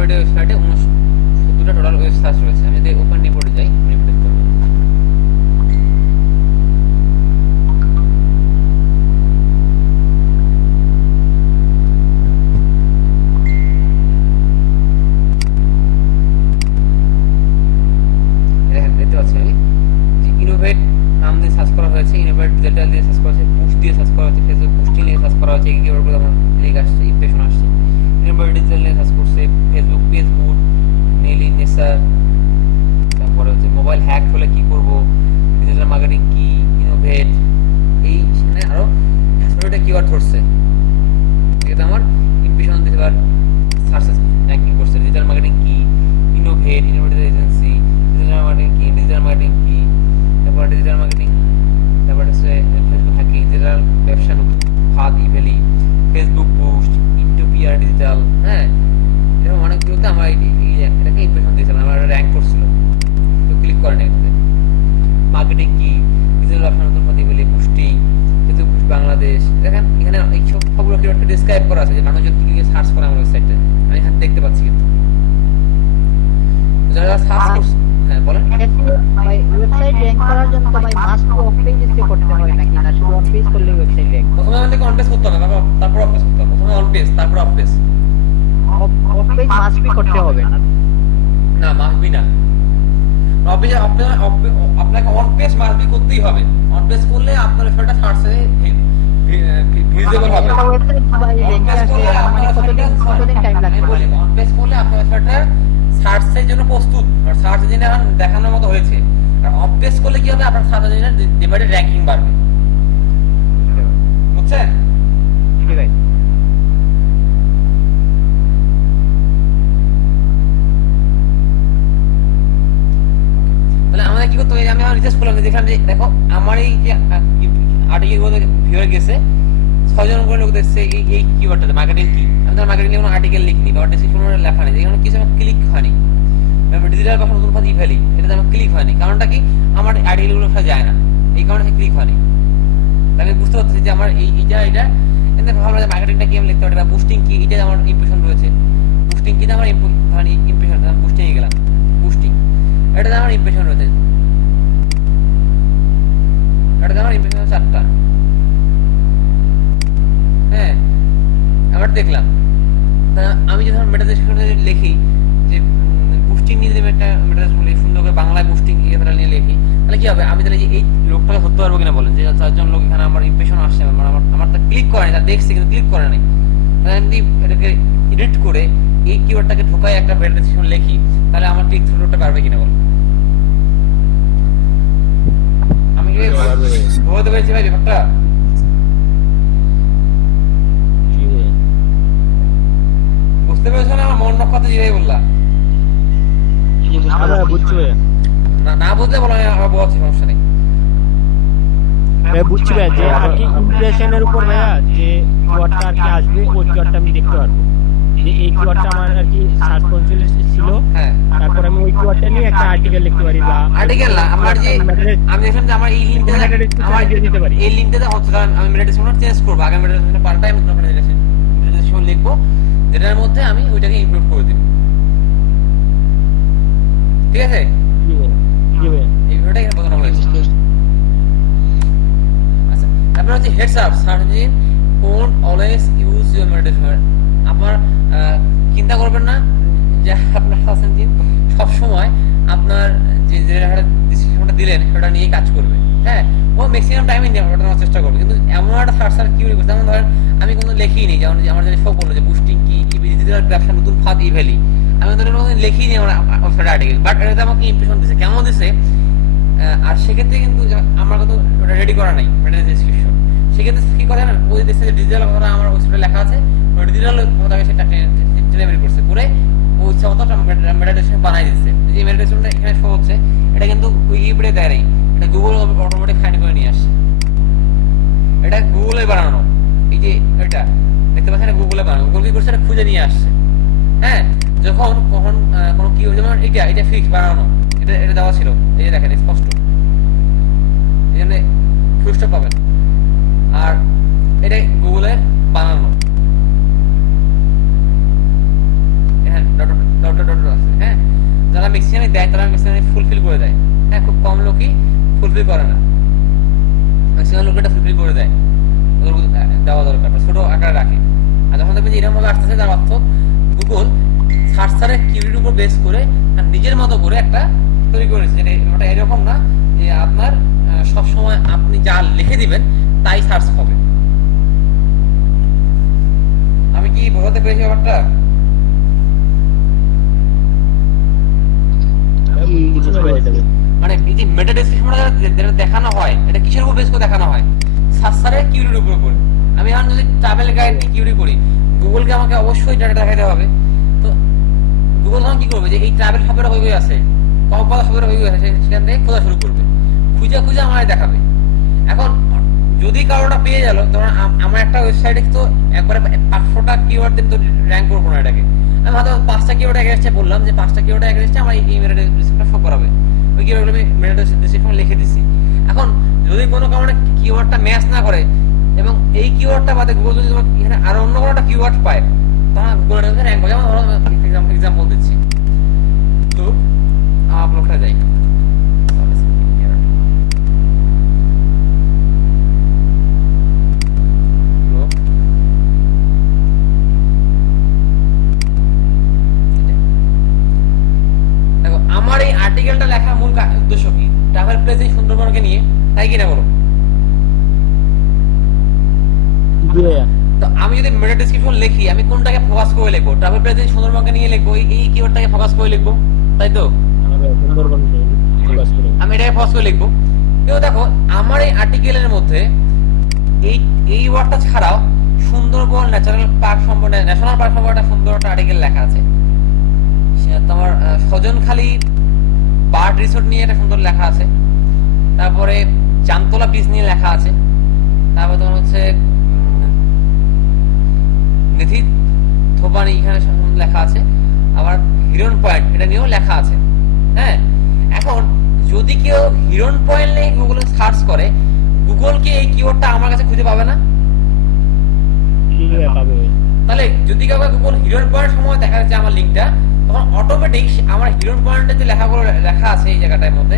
ওয়েবসাইটে 69টা টোটাল ওয়েব সার্চ রয়েছে। আমি যদি ওপেন রিপোর্টে যাই, রিপোর্ট করব, দেখতে পাচ্ছি আমি যে ইনোভেট নাম দিয়ে সার্চ করা হয়েছে, ইনোভেট ডিজিটাল দিয়ে সার্চ করা হয়েছে, বুস্ট দিয়ে সার্চ করা হয়েছে, ফেসবুক বুস্টিং দিয়ে সার্চ করা হয়েছে, এই কিওয়ার্ডগুলো আমার লিঙ্ক আসছে, ইমপ্রেশন আসছে। ইনোভেট ডিজিটাল নিয়ে সার্চ করছে, ফেসবুক পেজ বুট, নেলি নেসার, তারপরে হচ্ছে মোবাইল হ্যাক হলে কি করব, ডিজিটাল মার্কেটিং কি, ইনোভেট, এই সেখানে আরো 100টা কিওয়ার্ড ধরছে। এটা আমার ইমপ্রেশন দিবার সার্চ র্যাঙ্কিং করছে। ডিজিটাল মার্কেটিং কি, innovate, innovative agency, digital marketing কি, তারপর ডিজিটাল মার্কেটিং, তারপর হচ্ছে ফেসবুক হ্যাকিং, ডিজিটাল ব্যবসা নতুন ভাগ, ইমেলি, ফেসবুক বুস্ট, ইন্টোপিয়ার ডিজিটাল। হ্যাঁ, এরকম অনেকগুলোতে আমার এটাকে ইমপ্রেশন দিয়েছিলাম, আমার র্যাঙ্ক করছিল, তো ক্লিক করেন এটাতে। মার্কেটিং কি, ডিজিটাল ব্যবসা নতুন ভাগ, ইমেলি, বুস্টিং, ফেসবুক বুস্ট বাংলাদেশ। দেখেন এখানে এই সবগুলো কিওয়ার্ডকে ডেসক্রাইব করা আছে যে মানুষজন কি কি সার্চ করে আমার ওয়েবসাইটে, আমি এখানে দেখতে পাচ্ছি। কিন্তু যারা সার্চ করছে, হ্যাঁ বলেন, ওয়েবসাইট র‍্যাঙ্ক করার জন্য তো ভাই মাস্ট টু অফ পেজ এসে করতে হয় নাকি, না শুধু অন পেজ করলে ওয়েবসাইট র‍্যাঙ্ক? প্রথমে আমাদেরকে অন পেজ করতে হবে, তারপর অফ পেজ করতে হবে। প্রথমে অন পেজ, তারপর of page? Of page must be করতে হবে না? না, মাস্ট বি না। আপনাকে অন পেজ মাস্ট বি করতেই হবে। অন পেজ করলে আপনার ওয়েবসাইটটা সার্চে ভিজিবল হবে। একটা ওয়েবসাইট ভাই র্যাঙ্কে আসে মানে কতদিন টাইম লাগবে? অন পেজ করলে আপনার ওয়েবসাইটটা সার্চের জন্য প্রস্তুত, আর সার্চ ইঞ্জিনে দেখানোর মতো হয়েছে। আর অফ পেজ করলে কি হবে, আপনার সার্চ ইঞ্জিনে ডিভাইডেড র‍্যাঙ্কিং বাড়বে। বুঝছেন? ঠিক আছে। তাহলে আমাদের কি করতে হবে? আমি আমার রিসার্চ করলাম, দেখলাম যে দেখো আমার এই যে আর্টিকেল গুলো ভিউয়ার গেছে 6 জন করে লোক দেখছে এই কিওয়ার্ডটাতে মার্কেটিং কি। আমি তার মার্কেটিং নিয়ে কোনো আর্টিকেল লিখিনি বা ডেসক্রিপশনে লেখা নেই, এখানে কিছু আমার ক্লিক হয়নি। ডিজিটাল ভাষা নতুন ভাষা ইভ্যালি, এটাতে আমার ক্লিক হয়নি। কারণটা কি, আমার আর্টিকেলগুলো যায় না, এই কারণে ক্লিক হয়নি। আমি বুঝতে পারছি যে আমার এটা এতে ভাবলাম যে মার্কেটিংটা কি আমি লিখতে পারি বা বুস্টিং কি, এটা আমার ইমপ্রেশন রয়েছে। বুস্টিং কি আমার ইমপ্রেশন, বুস্টিং এ গেলাম, বুস্টিং এটাতে আমার ইমপ্রেশন রয়েছে, এটাতে আমার ইমপ্রেশন 4টা। হ্যাঁ, আবার দেখলাম আমি যখন মেটা ডেসক্রিপশনে লিখি যে বুস্টিং নিয়ে দেবে, একটা মেটা ডেসক্রিপশন সুন্দর করে বাংলায় বুস্টিং এটা নিয়ে লিখি, তাহলে কি হবে, আমি তাহলে এই লোকটাকে ধরতে পারবো কিনা বলেন? যে 4 জন লোক এখানে আমার ইমপ্রেশন আসছে, আমার তা ক্লিক করে নাই, তা দেখছে কিন্তু ক্লিক করে নাই। তাহলে আমি এটাকে এডিট করে এই কিওয়ার্ডটাকে ঢোকাই একটা মেটা ডেসক্রিপশন লিখি, তাহলে আমার ক্লিক থ্রুটা পারবে কিনা বলেন? আমি কি বুঝতে পেরেছি ভাই ব্যাপারটা? বুঝতে পেরেছো না? আমার মন নক্ষত্র যেভাবে বললাম, না বুঝলে বলো, আমার বলছি, সমস্যা নেই। বুঝছি ভাই, যে আর কি ইমপ্রেশনের উপর ভাইয়া যে কিওয়ার্ডটা আর কি আসবে, ওই কিওয়ার্ডটা আমি দেখতে পারবো যে এই কিওয়ার্ডটা আমার আর কি সার্চ কনসোলে ছিল। হ্যাঁ, তারপর আমি ওই কিওয়ার্ডটা নিয়ে একটা আর্টিকেল লিখতে পারি, বা আর্টিকেল না, আমার যে আমি দেখলাম যে আমার এই লিংকটা আমার দিয়ে দিতে পারি। এই লিংকটাতে হচ্ছে, কারণ আমি মেটা ডেসক্রিপশন চেঞ্জ করব, আগে মেটা ডেসক্রিপশন পাল্টাই আমি আপনাদের ডেসক্রিপশন লিখবো, যেটার মধ্যে আমি ওইটাকে ইমপ্রুভ করে দেব। ঠিক আছে, এই ভিডিওটা এখানে বোঝানো হয়েছে। আচ্ছা, তারপর হচ্ছে heads up, search engine won't always use your meta description. আপনার চিন্তা করবেন না যে আপনার সার্চ ইঞ্জিন সব সময় আপনার যে ডেসক্রিপশনটা দিলেন সেটা নিয়ে কাজ করবে। হ্যাঁ, ও ম্যাক্সিমাম টাইমে ওটা নেওয়ার চেষ্টা করবে, কিন্তু এমন একটা সার্চার কি করবে, যেমন ধরেন আমি কোনো লেখিই নেই, যেমন আমার যদি শো করলো যে বুস্টিং কি, ডিজিটাল ব্যবসা নতুন ফাঁদ ইভ্যালি, আমি ধরেন লেখিই নেই আমার ওয়েবসাইট আর্টিকেল, বাট এটাতে আমাকে ইমপ্রেশন দিচ্ছে, কেমন দিচ্ছে। আর সেক্ষেত্রে কিন্তু আমার কিন্তু ওটা রেডি করা নাই মেটা ডেসক্রিপশন, সেক্ষেত্রে কি করে না, ওই দেশে ডিজিটাল কথা আমার ওয়েবসাইটে লেখা আছে, ওই ডিজিটাল কথাকে সেটা টেনে বের করছে, করে ওই ইচ্ছা মতো মেটা ডেসক্রিপশন বানাই দিচ্ছে। যে মেটা ডেসক্রিপশনটা এখানে শো হচ্ছে, এটা কিন্তু উইকিপিডিয়া দেয় নাই, এটা গুগল অটোমেটিক ফাইন্ড করে নিয়ে আসছে, এটা গুগলে বানানো। এই যে এটা দেখতে পাচ্ছেন, এটা গুগলে বানানো, গুগল কি করছে, এটা খুঁজে নিয়ে আসছে। হ্যাঁ, যখন কোনো কি যেমন এটা ফিক্স বানানো, এটা দেওয়া ছিল, এই যে দেখেন স্পষ্ট, এই জন্য ফুলস্টপ পাবেন। আর এটা গুগলে বানানো, হ্যাঁ আছে। হ্যাঁ, যারা ম্যাক্সিমাম দেয় তারা ম্যাক্সিমাম ফুলফিল করে দেয়। হ্যাঁ, খুব কম লোকই ফুলফিল করে না, ম্যাক্সিমাম লোক এটা ফুলফিল করে দেয়, দেওয়া দরকার, ছোট আকারে রাখে। আর যখন দেখবেন যে এরকম ভাবে আসতেছে, তার অর্থ গুগল সার্চারের কিওয়ার্ডের উপর বেস করে নিজের মতো করে একটা তৈরি করেছে। এটা এরকম না যে আপনার সবসময় আপনি যা লিখে দিবেন তাই সার্চ হবে। আমি কি বোঝাতে পেরেছি ব্যাপারটা? মানে এই যে মেটা ডেসক্রিপশনটা যেটা দেখানো হয়, এটা কিসের উপর বেস করে দেখানো হয়? সার্চারের কিওয়ার্ডের উপর করে। আমি এখন যদি ট্রাভেল গাইড নিয়ে কিউরি করি, গুগলকে আমাকে অবশ্যই ডাটা দেখাতে হবে। তো গুগল তখন কি করবে, যে এই ট্রাভেল শপের হয়ে আছে, কম্পাস শপের হয়ে আছে, সেখান থেকে খোঁজা শুরু করবে, খুঁজে আমায় দেখাবে। এখন যদি কারোটা পেয়ে গেল, ধরুন আমার একটা ওয়েবসাইটে তো একবারে 500টা কিওয়ার্ড দিয়ে তো র্যাঙ্ক করবো না এটাকে, আমি হয়তো 5টা কিওয়ার্ড এগেইনস্টে বললাম যে 5টা কিওয়ার্ড এগেইনস্টে আমার এই মেটা ডেসক্রিপশনটা শো করাবে, ওই কিওয়ার্ডগুলো আমি মেটা ডেসক্রিপশন লিখে দিছি। এখন যদি কোনো কারণে কিওয়ার্ডটা ম্যাচ না করে এবং এই কিওয়ার্ডটা বাদে গুগল যদি এখানে আরো অন্য কোনো একটা কিওয়ার্ড পায়, তখন গুগল র্যাঙ্ক হবে। যেমন ধরো এক্সাম্পল দিচ্ছি, তো আপলোডটা যাই, আর্টিকেলটা লেখা মূল উদ্দেশ্য কি? ট্রাভেল প্লেসিং সুন্দরবনকে নিয়ে, তাই কিনা বলো? জি ভাইয়া। তো আমি যদি মেটা ডেসক্রিপশন লিখি, আমি কোনটাকে ফোকাস করে লিখবো? ট্রাভেল প্লেসিং সুন্দরবনকে নিয়ে লিখবো, এই কিওয়ার্ডটাকে ফোকাস করে লিখবো, তাই তো? সুন্দরবন ফোকাস করে আমি এটাকে ফোকাস করে লিখবো। কিন্তু দেখো আমার এই আর্টিকেলের মধ্যে এই ওয়ার্ডটা ছাড়াও সুন্দরবন ন্যাচারাল পার্ক সম্পর্কে, ন্যাশনাল পার্ক সম্পর্কে একটা সুন্দর একটা আর্টিকেল লেখা আছে। তোমার সজনখালি বার্ড রিসোর্ট নিয়ে একটা সুন্দর লেখা আছে, তারপরে জামতলা বিচ নিয়ে লেখা আছে, তারপরে তোমার হচ্ছে নিধি থোপানি এখানে লেখা আছে, আবার হিরন পয়েন্ট এটা নিয়েও লেখা আছে। হ্যাঁ, এখন যদি কেউ হিরন পয়েন্ট নিয়ে গুগলে সার্চ করে, গুগল কি এই কিওয়ার্ডটা আমার কাছে খুঁজে পাবে না? পাবে। তাহলে যদি কাউকে গুগল হিরন পয়েন্ট সময় দেখা যাচ্ছে আমার লিঙ্কটা, তখন অটোমেটিক আমার হিরন পয়েন্টে যে লেখাগুলো লেখা আছে এই জায়গাটার মধ্যে,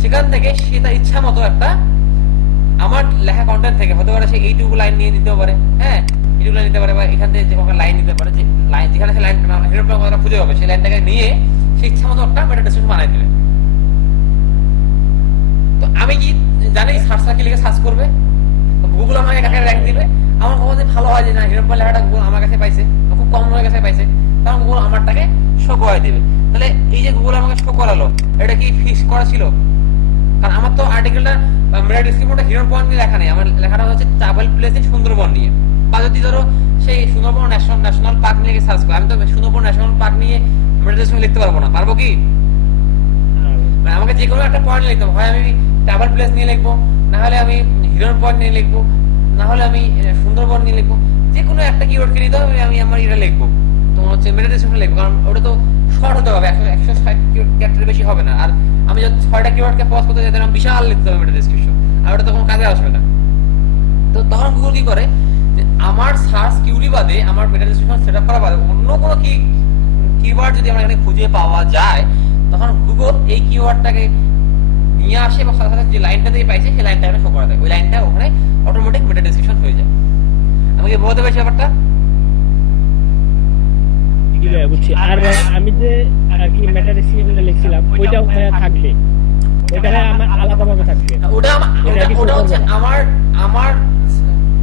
সেখান থেকে সে তার ইচ্ছা মতো একটা আমার লেখা কন্টেন্ট থেকে হতে পারে সে এইটুকু লাইন নিয়ে নিতে পারে। হ্যাঁ, এইটুকু লাইন নিতে পারে, বা এখান থেকে যে কোনো লাইন নিতে পারে, যে লাইন যেখানে সে লাইন হিরন পয়েন্ট খুঁজে পাবে সেই লাইনটাকে নিয়ে সে ইচ্ছা মতো একটা মেটা ডেসক্রিপশন বানাই দেবে। তো আমি কি জানি সার্চ সার্কেল লিখে সার্চ করবে, গুগল আমাকে কাকে র্যাঙ্ক দিবে। আমার কখনো ভালো হয় যে না হিরন পয়েন্ট লেখাটা গুগল আমার কাছে পাইছে, খুব কম লোকের কাছে পাইছে, তখন গুগল আমারটাকে শো করে দিবে। তাহলে এই যে গুগল আমাকে শো করালো, এটা কি ফিক্স করা ছিল? কারণ আমার তো আর্টিকেলটা মেটা ডেসক্রিপশনটা হিরন পয়েন্ট নিয়ে লেখা নেই, আমার লেখাটা হচ্ছে ট্রাভেল প্লেসিং সুন্দরবন নিয়ে। বা যদি ধরো সেই সুন্দরবন ন্যাশনাল পার্ক নিয়ে সার্চ করে, আমি তো সুন্দরবন ন্যাশনাল পার্ক নিয়ে মেটা ডেসক্রিপশন লিখতে পারবো না। পারবো কি? মানে আমাকে যে কোনো একটা পয়েন্ট লিখতে হবে, হয় আমি ট্রাভেল প্লেস নিয়ে লিখবো, না হলে আমি হিরন পয়েন্ট নিয়ে লিখবো, না হলে আমি সুন্দরবন নিয়ে লিখবো। যে কোনো একটা কিওয়ার্ডকে নিতে হবে, আমি আমার এটা লিখবো, তোমার হচ্ছে মেটা ডেসক্রিপশন লিখবো। কারণ ওটা তো শর্ট হতে হবে, 160 ক্যারেক্টার বেশি হবে না। আর আমি যদি 6টা কিওয়ার্ডকে পজ করতে যাই, তাহলে বিশাল লিখতে হবে মেটা ডেসক্রিপশন, আর ওটা তো কোনো কাজে আসবে না। তো তখন গুগল কি করে, যে আমার সার্চ কিউরি বাদে, আমার মেটা ডেসক্রিপশন সেটআপ করা বাদে অন্য কোনো কিওয়ার্ড যদি আমরা এখানে খুঁজে পাওয়া যায়, তখন গুগল এই কিওয়ার্ডটাকে নিয়ে আসে এবং সাথে সাথে যে লাইনটা দিয়ে পাইছে সেই লাইনটা শো করা দেয়, ওই লাইনটা ওখানে অটোমেটিক মেটা ডেসক্রিপশন হয়ে যায়। আমি কি বলতে পারছি ব্যাপারটা? বুঝছি। আর আমি যে আর কি মেটা ডেসক্রিপশনে লিখছিলাম ওইটাও থাকবে, ওইটা আমার আলাদাভাবে থাকবে। ওটা হচ্ছে আমার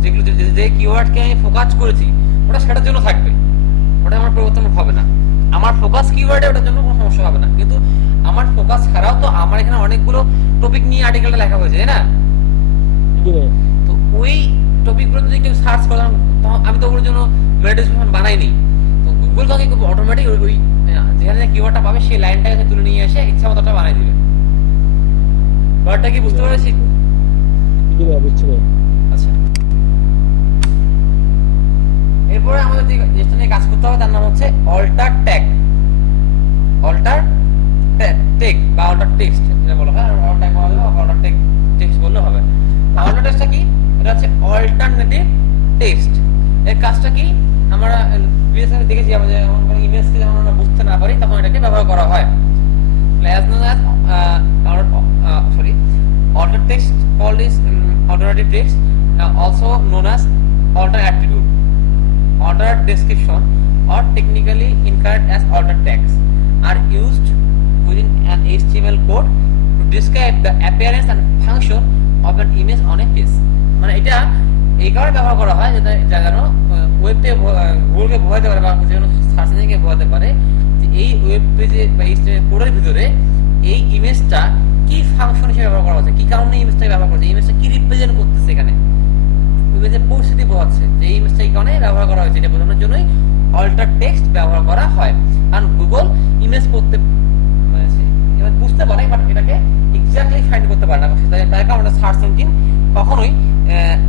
যেগুলো যে কিওয়ার্ডকে আমি ফোকাস করেছি ওটা সেটার জন্য থাকবে, ওটা আমার পরিবর্তন হবে না। আমার ফোকাস কিওয়ার্ডে ওটার জন্য কোনো সমস্যা হবে না। কিন্তু আমার ফোকাস ছাড়াও তো আমার এখানে অনেকগুলো টপিক নিয়ে আর্টিকেলটা লেখা হয়েছে, তাই না? তো ওই টপিকগুলো যদি কেউ সার্চ করে, তখন আমি তো ওর জন্য মেটা ডেসক্রিপশন বানাইনি। তো গুগল কাকে খুব অটোমেটিক ওই যেখানে কিওয়ার্ডটা পাবে সেই লাইনটাকে তুলে নিয়ে এসে ইচ্ছা মতোটা বানাই দিবে। ব্যাপারটা কি বুঝতে পেরেছি? আচ্ছা, এরপরে আমাদের যে জিনিসটা নিয়ে কাজ করতে হবে তার নাম হচ্ছে অল্টার ট্যাগ, অল্টার টেক বা অল্টার টেক্সট যেটা বলা হয়। অল্টার বলা যাবে, অল্টার টেক্সট বললে হবে। অল্টার টেক্সটটা কি? এটা হচ্ছে অল্টারনেটিভ টেক্সট। এর কাজটা কি? আমরা বিএসএফ দেখেছি, আমাদের যখন কোনো ইমেজকে যখন আমরা বুঝতে না পারি তখন এটাকে ব্যবহার করা হয়। as known as alter text called is alternative text, also known as alter attribute, alter description, or technically incorrect as alter text, are used within an HTML code to describe the appearance and function of an image on a page. মানে এটা এই কারণে ব্যবহার করা হয় যেটা যেন ওয়েবতে গুগলকে বোঝাতে পারে বা যে কোনো সার্চ ইঞ্জিনকে বোঝাতে পারে যে এই ওয়েব পেজে বা HTML কোডের ভিতরে এই ইমেজটা কি ফাংশন হিসেবে ব্যবহার করা হচ্ছে, কি কারণে ইমেজটাকে ব্যবহার করছে, ইমেজটা কি রিপ্রেজেন্ট করতেছে, এখানে ইমেজের পরিস্থিতি বোঝাচ্ছে যে এই ইমেজটা এই কারণে ব্যবহার করা হয়েছে, এটা বোঝানোর জন্যই অল্টার টেক্সট ব্যবহার করা হয়। কারণ গুগল ইমেজ পড়তে বুঝতে পারে বাট এটাকে এক্স্যাক্টলি ফাইন্ড করতে পারে না, তার কারণে সার্চ ইঞ্জিন কখনোই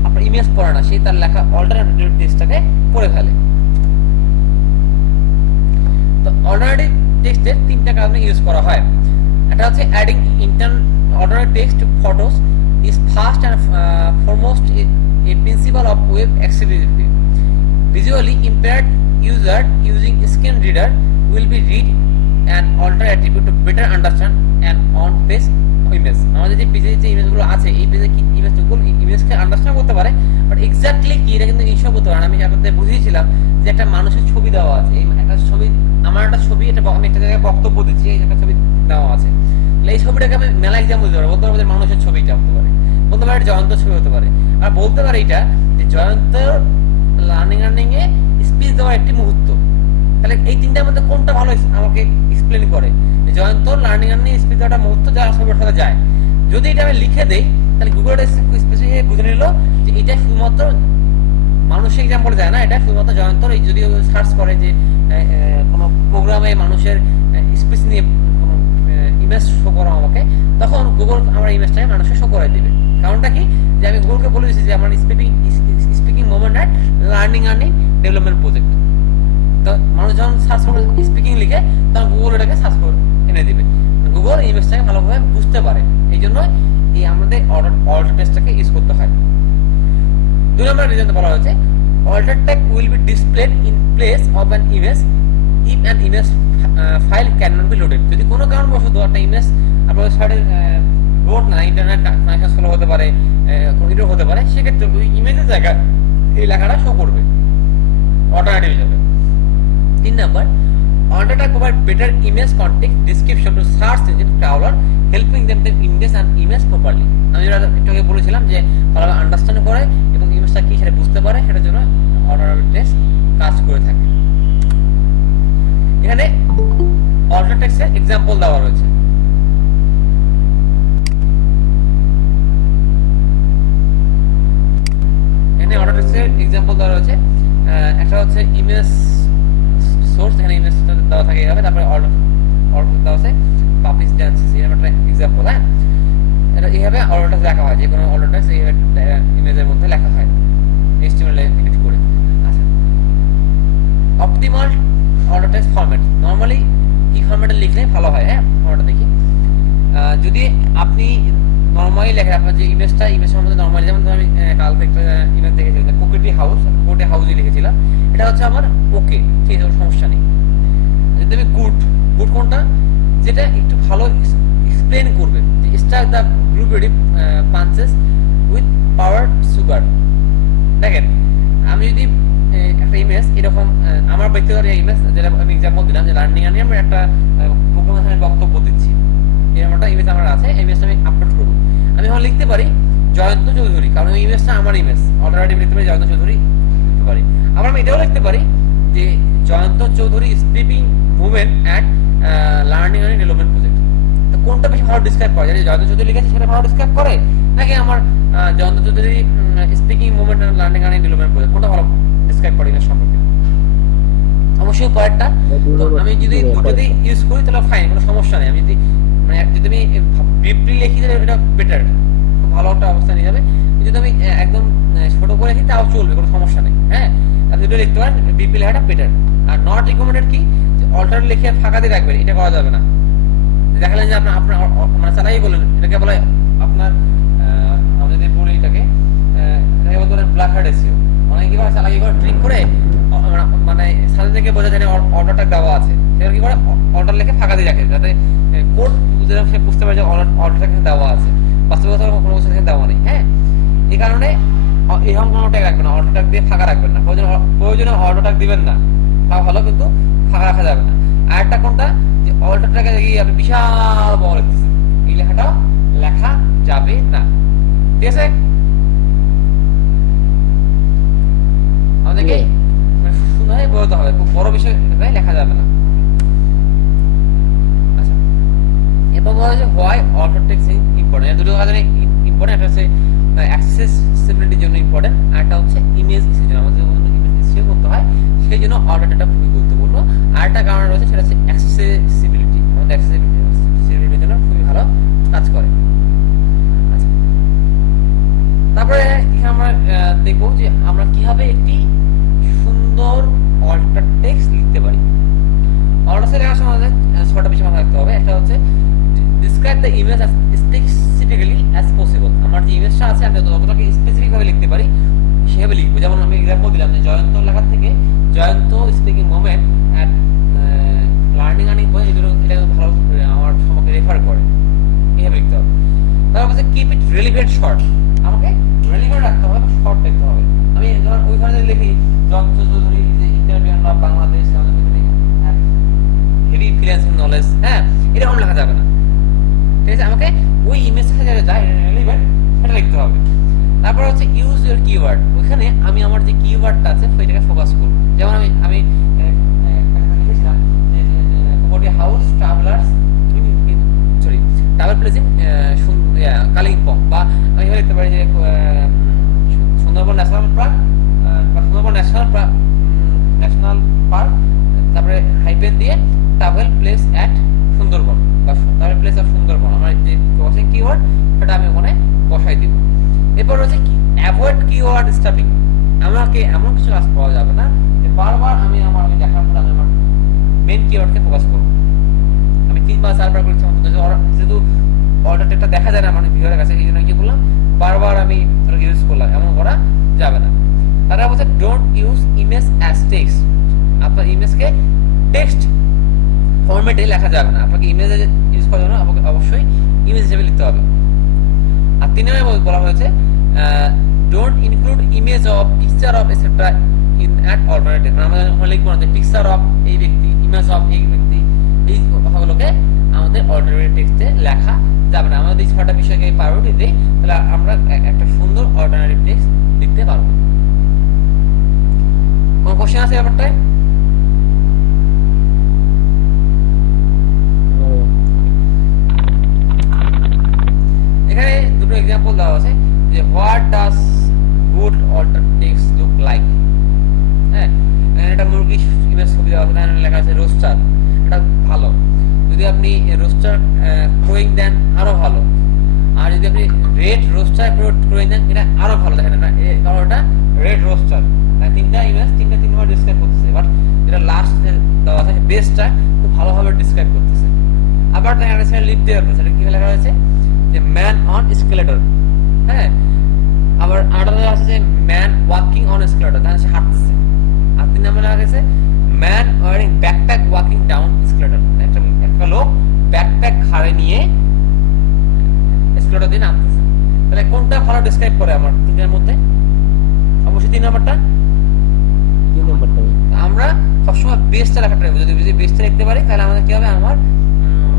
আপনার ইমেজ পড়ে না, সে তার লেখা অল্টারনেটিভ টেক্সটটাকে পড়ে ফেলে। তো অল্টারনেটিভ টেক্সটের তিনটা কারণে ইউজ করা হয়। এটা হচ্ছে adding alternative text to photos is first and foremost a principle of web accessibility. Visually impaired user using screen reader will be read an alter attribute to better understand an on-page image. আমাদের যে পেজে যে ইমেজগুলো আছে এই পেজে কি ইমেজগুলো ইমেজকে understand করতে পারে বাট এক্স্যাক্টলি কি এটা কিন্তু ইনশো করতে পারে না। আমি আপনাদের বুঝিয়েছিলাম যে একটা মানুষের ছবি দেওয়া আছে, এই একটা ছবি, আমার একটা ছবি, এটা আমি একটা জায়গায় বক্তব্য দিচ্ছি, এই একটা ছবি দেওয়া আছে, এই ছবিটাকে আমি মেলা এক্সাম্পল দিতে পারবো, বলতে পারবো যে মানুষের ছবিটা হতে পারে, বলতে পারে জয়ন্ত ছবি হতে পারে, আর বলতে পারে এটা যে জয়ন্ত লার্নিং এ স্পিচ দেওয়ার একটি মুহূর্ত। তাহলে এই তিনটার মধ্যে কোনটা ভালো আমাকে এক্সপ্লেন করে যে জয়ন্ত লার্নিং স্পিচ দেওয়াটা মুহূর্ত যা ছবির সাথে যায়। যদি এটা আমি লিখে দেই তাহলে গুগল স্পেসিফিক বুঝে নিল যে এটা শুধুমাত্র মানুষের এক্সাম্পল যায় না, এটা শুধুমাত্র জয়ন্তর। যদি সার্চ করে যে কোনো প্রোগ্রামে মানুষের স্পিচ নিয়ে কোনো ইমেজ শো করা আমাকে, তখন গুগল আমার ইমেজটাকে মানুষের শো করে দিবে। কারণটা কি, যে আমি গুগলকে বলে দিচ্ছি যে আমার speaking moment at learning development project. তো মানুষ যখন সার্চ করে স্পিকিং লিখে তখন গুগল এটাকে সার্চ করে এনে দিবে। গুগল ইমেজটাকে ভালোভাবে বুঝতে পারে, এই জন্য এই আমাদের অল্টার টেক্সটটাকে ইউজ করতে হয়। 2 নম্বর রিজনটা বলা হয়েছে alt text will be displayed in place of an image if an image file can not be loaded. যদি কোনো কারণবশত একটা ইমেজ আপনার ওয়েবসাইটে লোড না, ইন্টারনেট কানেকশন স্লো হতে পারে, কোনো এরর হতে পারে, সেক্ষেত্রে ওই ইমেজের জায়গায় এই লেখাটা শো করবে অল্টারনেটিভ হিসেবে। 3 নম্বর, Alt text provide better image context description to search engine crawler, helping them to index and image properly. আমি যেটা একটু আগে বলেছিলাম যে ভালোভাবে আন্ডারস্ট্যান্ড করে এবং ইমেজটা কি সেটা বুঝতে পারে, সেটার জন্য অল্টারনেটিভ টেক্সট কাজ করে থাকে। এখানে অল্টার টেক্সটের এক্সাম্পল দেওয়া রয়েছে। এখানে অল্টার টেক্সটের এক্সাম্পল দেওয়া রয়েছে। একটা হচ্ছে ইমেজ সোর্স, এখানে ইমেজটা দেওয়া থাকে এইভাবে, তারপরে অর্ডার দেওয়া আছে পাবলিশ ডান্সেস, এরকম একটা এক্সাম্পল। হ্যাঁ, এটা এইভাবে অর্ডারটা লেখা হয়, যে কোনো অর্ডারটা এইভাবে ইমেজের মধ্যে লেখা হয় HTML এডিট করে। আচ্ছা, optimal order text format normally কি ফরম্যাটে লিখলে ভালো হয়? হ্যাঁ, ফরম্যাটটা দেখি। যদি আপনি নরমালি লেখেন, আপনার যে ইমেজটা ইমেজের মধ্যে নরমালি, যেমন আমি কালকে একটা ইমেজ দেখেছিলাম কোকেটি হাউসই লিখেছিলাম, এটা হচ্ছে আমার ওকে, ঠিক আছে, সমস্যা নেই। যদি আমি গুড কোনটা, যেটা একটু ভালো এক্সপ্লেন করবে, start the blueberry punches with power sugar. দেখেন, আমি যদি একটা ইমেজ এরকম, আমার ব্যক্তিগত ইমেজ যেটা আমি এক্সাম্পল দিলাম যে লার্নিং আমি একটা প্রোগ্রামের বক্তব্য দিচ্ছি, এরকম একটা ইমেজ আমার আছে, ইমেজটা আমি আপলোড করবো। আমি এখন লিখতে পারি জয়ন্ত চৌধুরী, কারণ ওই ইমেজটা আমার ইমেজ, অল্টারনেটিভ লিখতে পারি জয়ন্ত চৌধুরী লিখতে পারি। আবার আমি এটাও লিখতে পারি যে Jayanta Chowdhury speaking movement at learning and development project. তো কোনটা বেশি ভালো ডিসক্রাইব করে? যে জয়ন্ত চৌধুরী লিখেছে সেটা ভালো ডিসক্রাইব করে, নাকি আমার Jayanta Chowdhury speaking movement and learning and development project, কোনটা ভালো ডিসক্রাইব করে ইমেজ সম্পর্কে? অবশ্যই পরেরটা। তো আমি যদি দুটোতেই ইউজ করি তাহলে ফাইন, কোনো সমস্যা নেই। আমি যদি যদি আমি ব্রিফলি লিখি তাহলে এটা বেটার, খুব ভালো একটা অবস্থা নিয়ে যাবে। যদি আমি একদম ছোট করে লিখি তাও চলবে, কোনো সমস্যা নেই। হ্যাঁ, আপনি দুটো লিখতে পারেন, ব্রিফলি লেখাটা বেটার। আর নট রিকমেন্ডেড কি, অল্টার লিখে ফাঁকা দিয়ে রাখবেন, এটা করা যাবে না। দেখালেন যে আপনার মানে চালাই বলেন, এটাকে বলে আপনার, আমি যদি বলি এটাকে বলতে পারেন ব্ল্যাক হার্ট এসিও। অনেকে কি করে চালাকি করে ট্রিক করে, মানে সাথে থেকে বোঝা যায় অর্ডারটা দেওয়া আছে, সেটা কি করে অর্ডার লিখে ফাঁকা দিয়ে রাখে, যাতে কোড সে বুঝতে পারে যে অর্ডারটা কিন্তু দেওয়া আছে, বাস্তবতা কোনো কিছু এখানে দেওয়া নেই। হ্যাঁ, এই কারণে এরকম কোনো ট্যাগ রাখবেন না, অর্ডার ট্যাগ দিয়ে ফাঁকা রাখবেন না, প্রয়োজনে অর্ডার ট্যাগ দিবেন না, তাও ভালো, কিন্তু ফাঁকা রাখা যাবে না। আর একটা কোনটা, যে অর্ডার ট্যাগে গিয়ে আপনি বিশাল বড় লিখতেছেন, এই লেখাটাও লেখা যাবে না, ঠিক আছে? আমাদেরকে সুন্দরভাবে বলতে হবে, খুব বড় বিষয় লেখা যাবে না। আচ্ছা, এরপর বলা হচ্ছে why alt text is important. দুটো কারণে ইম্পর্টেন্ট, একটা হচ্ছে অ্যাক্সেসিবিলিটির জন্য ইম্পর্টেন্ট, আর একটা হচ্ছে ইমেজ ইস্যুর জন্য। আমাদের ইমেজ ইস্যু করতে হয়, সেই জন্য অল্টার টেক্সটটা খুবই গুরুত্বপূর্ণ। আর একটা কারণ রয়েছে, সেটা হচ্ছে অ্যাক্সেসিবিলিটি। আমাদের অ্যাক্সেসিবিলিটির জন্য খুবই ভালো কাজ করে। আচ্ছা, তারপরে আমরা দেখবো যে আমরা কিভাবে একটি সুন্দর অল্টার টেক্সট লিখতে পারি। অল্টার টেক্সট লেখার সময় আমাদের 6টা বিষয় মাথায় রাখতে হবে। একটা হচ্ছে describe the image as specifically as possible. আমার যে ইমেজটা আছে আমি যতটাকে স্পেসিফিক ভাবে লিখতে পারি সেভাবে লিখবো। যেমন আমি এক্সাম্পল দিলাম যে জয়ন্ত লেখার থেকে Jayanta speaking moment at learning earning point, এটা ভালো আমার সম্পর্কে রেফার করে, এইভাবে লিখতে হবে। তারপর হচ্ছে কিপ ইট রেলিভেন্ট শর্ট, আমাকে রেলিভেন্ট রাখতে হবে, শর্ট লিখতে হবে। আমি যখন ওই ধরনের লিখি জয়ন্ত চৌধুরী যে ইন্টারভিউ অফ বাংলাদেশ, কিওয়ার্ড, ওখানে আমি আমার যে কিওয়ার্ডটা আছে সেটাকে ফোকাস করব। যেমন আমি লিখেছিলাম house travellers sorry travel place in Kalimpong, বা আমি এভাবে লিখতে পারি যে সুন্দরবন ন্যাশনাল পার্ক বা সুন্দরবন ন্যাশনাল পার্ক, তারপরে হাইপেন দিয়ে ট্রাভেল প্লেস অ্যাট সুন্দরবন বা ট্রাভেল প্লেস অফ সুন্দরবন, আমার যে ফোকাসিং কিওয়ার্ড সেটা আমি ওখানে বসাই দিব। এরপর হচ্ছে অ্যাভয়েড কিওয়ার্ড স্টাফিং, আমাকে এমন কিছু কাজ পাওয়া যাবে না যে বারবার আমি দেখার পর আমি আমার মেন কিওয়ার্ডকে ফোকাস করব। আমি 3 বা 4 বার করেছি, যেহেতু অর্ডারটা দেখা যায় না মানে ভিউয়ারের কাছে, এই জন্য কি বললাম বারবার আমি ইউজ করলাম, এমন করা যাবে না। তারা বলছে don't use image as text, আপনার ইমেজকে টেক্সট ফরম্যাটে লেখা যাবে না, আপনাকে ইমেজ ইউজ করার জন্য আপনাকে অবশ্যই ইমেজ হিসেবে লিখতে হবে। আর 3 নম্বরে বলা হয়েছে don't include image of picture of etcetera in at alternative, আমরা লিখব না যে পিকচার অফ এই ব্যক্তি, ইমেজ অফ এই ব্যক্তি, এই কথাগুলোকে আমাদের অল্টারনেটিভ টেক্সটে লেখা যাবে না। আমাদের এই 6টা বিষয়কে প্রায়োরিটি দিই, তাহলে আমরা একটা সুন্দর অল্টারনেটিভ টেক্সট লিখতে পারবো। কোন কোশ্চেন আছে ব্যাপারটায়? এখানে দুটো এক্সাম্পল দেওয়া আছে যে what does good alt text look like. হ্যাঁ, এটা মুরগি ইমেজ ছবি দেওয়া আছে, এখানে লেখা আছে রোস্টার, এটা ভালো। যদি আপনি রোস্টার ক্রোয়িং দেন আরো ভালো, আর যদি আপনি রেড রোস্টার ক্রোয়িং দেন এটা আরো ভালো। দেখেন কারণ এটা রেড রোস্টার, 3টা ইমেজ 3বার ডিসক্রাইব করতেছে, বাট যেটা লাস্ট দেওয়া আছে বেস্টটা খুব ভালোভাবে ডিসক্রাইব করতেছে। আবার দেখেন এখানে লিপ দেওয়া আছে, এটা কি লেখা হয়েছে যে ম্যান অন স্কেলেটর। হ্যাঁ, আবার আরেকটা আছে যে ম্যান ওয়াকিং অন স্কেলেটর, তাহলে সে হাঁটতেছে। আর 3 নম্বরে লেখা গেছে man wearing backpack walking down escalator, একটা লোক ব্যাকপ্যাক ঘাড়ে নিয়ে স্কেলেটর দিয়ে নামতেছে। তাহলে কোনটা ভালো ডিসক্রাইব করে আমার 3টার মধ্যে? অবশ্যই 3 নম্বরটা। আমরা সবসময় বেস্টটা লেখা ট্রাই করি, যদি বেস্টটা লিখতে পারি তাহলে আমাদের কি হবে, আমার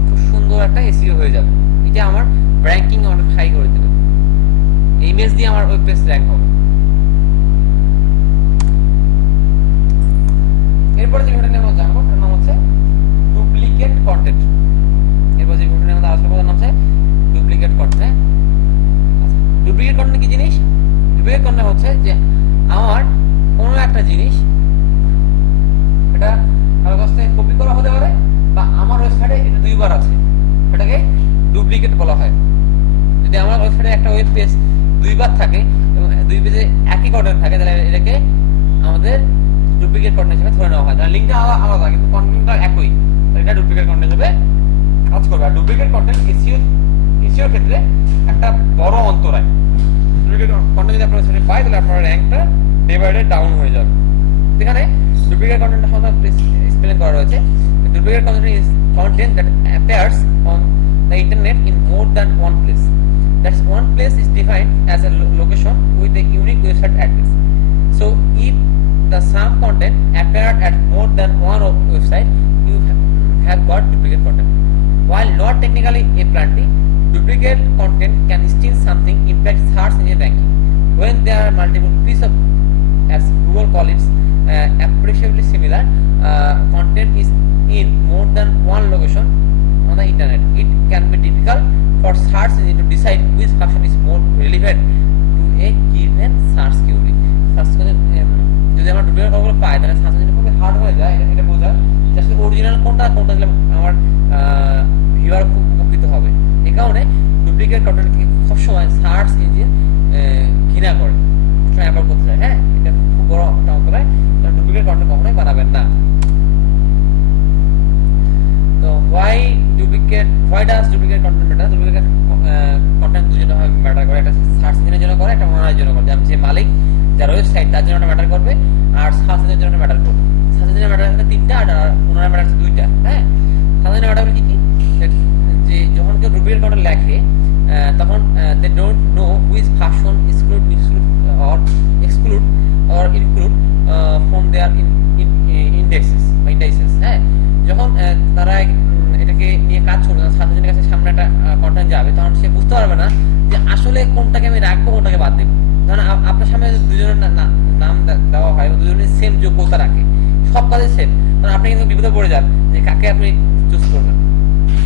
খুব সুন্দর একটা এসইও হয়ে যাবে, এটা আমার র্যাঙ্কিং অনেক হাই করে দেবে, ইমেজ দিয়ে আমার ওয়েব পেজ র্যাঙ্ক হবে। এরপরে যে ঘটনা আমরা জানবো তার নাম হচ্ছে ডুপ্লিকেট কন্টেন্ট। এরপর যে ঘটনা আমরা আলোচনা করার নাম হচ্ছে ডুপ্লিকেট কন্টেন্ট। ডুপ্লিকেট কন্টেন্ট কি জিনিস? ডুপ্লিকেট কন্টেন্ট হচ্ছে যে আমার কোনো একটা জিনিস এটা কারো কাছ থেকে কপি করা হতে পারে, বা আমার ওয়েবসাইটে এটা 2বার আছে, সেটাকে ডুপ্লিকেট বলা হয়। যদি আমার ওয়েবসাইটে একটা ওয়েব পেজ 2বার থাকে এবং 2 পেজে একই কন্টেন্ট থাকে, তাহলে এটাকে আমাদের ডুপ্লিকেট কন্টেন্ট হিসেবে ধরে নেওয়া হয়। লিঙ্কটা আলাদা কিন্তু কন্টেন্টটা একই, এটা ডুপ্লিকেট কন্টেন্ট হিসেবে কাজ করবে। আর ডুপ্লিকেট কন্টেন্ট এসইওর ক্ষেত্রে একটা বড় অন্তরায়। ডুপ্লিকেট কন্টেন্ট যদি আপনার ওয়েবসাইটে পায় তাহলে আপনার র্যাঙ্কটা ডে বাই ডে ডাউন হয়ে যাবে। এখানে ডুপ্লিকেট কন্টেন্ট সম্বন্ধে এক্সপ্লেইন করা রয়েছে। Duplicate content is content that appears on the internet in more than one place. That one place is defined as a location with a unique website address. So if the same content appeared at more than one website, you have got duplicate content. While not technically a plenty, duplicate content can still something impact search engine ranking. When there are multiple pieces of, as Google calls it, appreciably similar content is in more than one location on the internet, it can be difficult for search engine to decide which function is more relevant to a given search query. যদি আমরা duplicate কলগুলো পাই তাহলে search engine খুবই hard হয়ে যায় এটা বোঝা, যে আসলে অরিজিনাল কোনটা দিলে আমার ভিউয়ার খুব উপকৃত হবে। এই কারণে ডুপ্লিকেট কন্টেন্টকে সবসময় সার্চ ইঞ্জিন ঘৃণা করে, অ্যাভয়েড করতে চায়। হ্যাঁ, এটা খুব বড় একটা অন্তরায়, ডুপ্লিকেট কন্টেন্ট কখনোই বানাবেন না। তো why does duplicate content matter? Duplicate content দুজনে ভাবে ম্যাটার করে, একটা সার্চ ইঞ্জিনের জন্য করে, একটা ওনারের জন্য করে। যে মালিক যার ওয়েবসাইট তার জন্য ম্যাটার করবে, আর সার্চ ইঞ্জিনের জন্য ম্যাটার করবে। সার্চ ইঞ্জিনের ম্যাটার হচ্ছে 3টা, আর ওনারের ম্যাটার হচ্ছে 2টা। হ্যাঁ, সার্চ ইঞ্জিনের ম্যাটার কি কি? যে যখন কেউ ডুপ্লিকেট কন্টেন্ট লেখে তখন they don't know which function exclude or include from their indices. হ্যাঁ, যখন তারা এটাকে নিয়ে কাজ করবে, সার্চ ইঞ্জিনের কাছে সামনে একটা কন্টেন্ট যাবে, তখন সে বুঝতে পারবে না যে আসলে কোনটাকে আমি রাখবো, কোনটাকে বাদ দেবো। ধরেন আপনার সামনে যদি দুজনের নাম দেওয়া হয়, দুজনের সেম যোগ্যতা রাখে, সব কাজে সেম, তখন আপনি কিন্তু বিপদে পড়ে যান যে কাকে আপনি চুজ করবেন।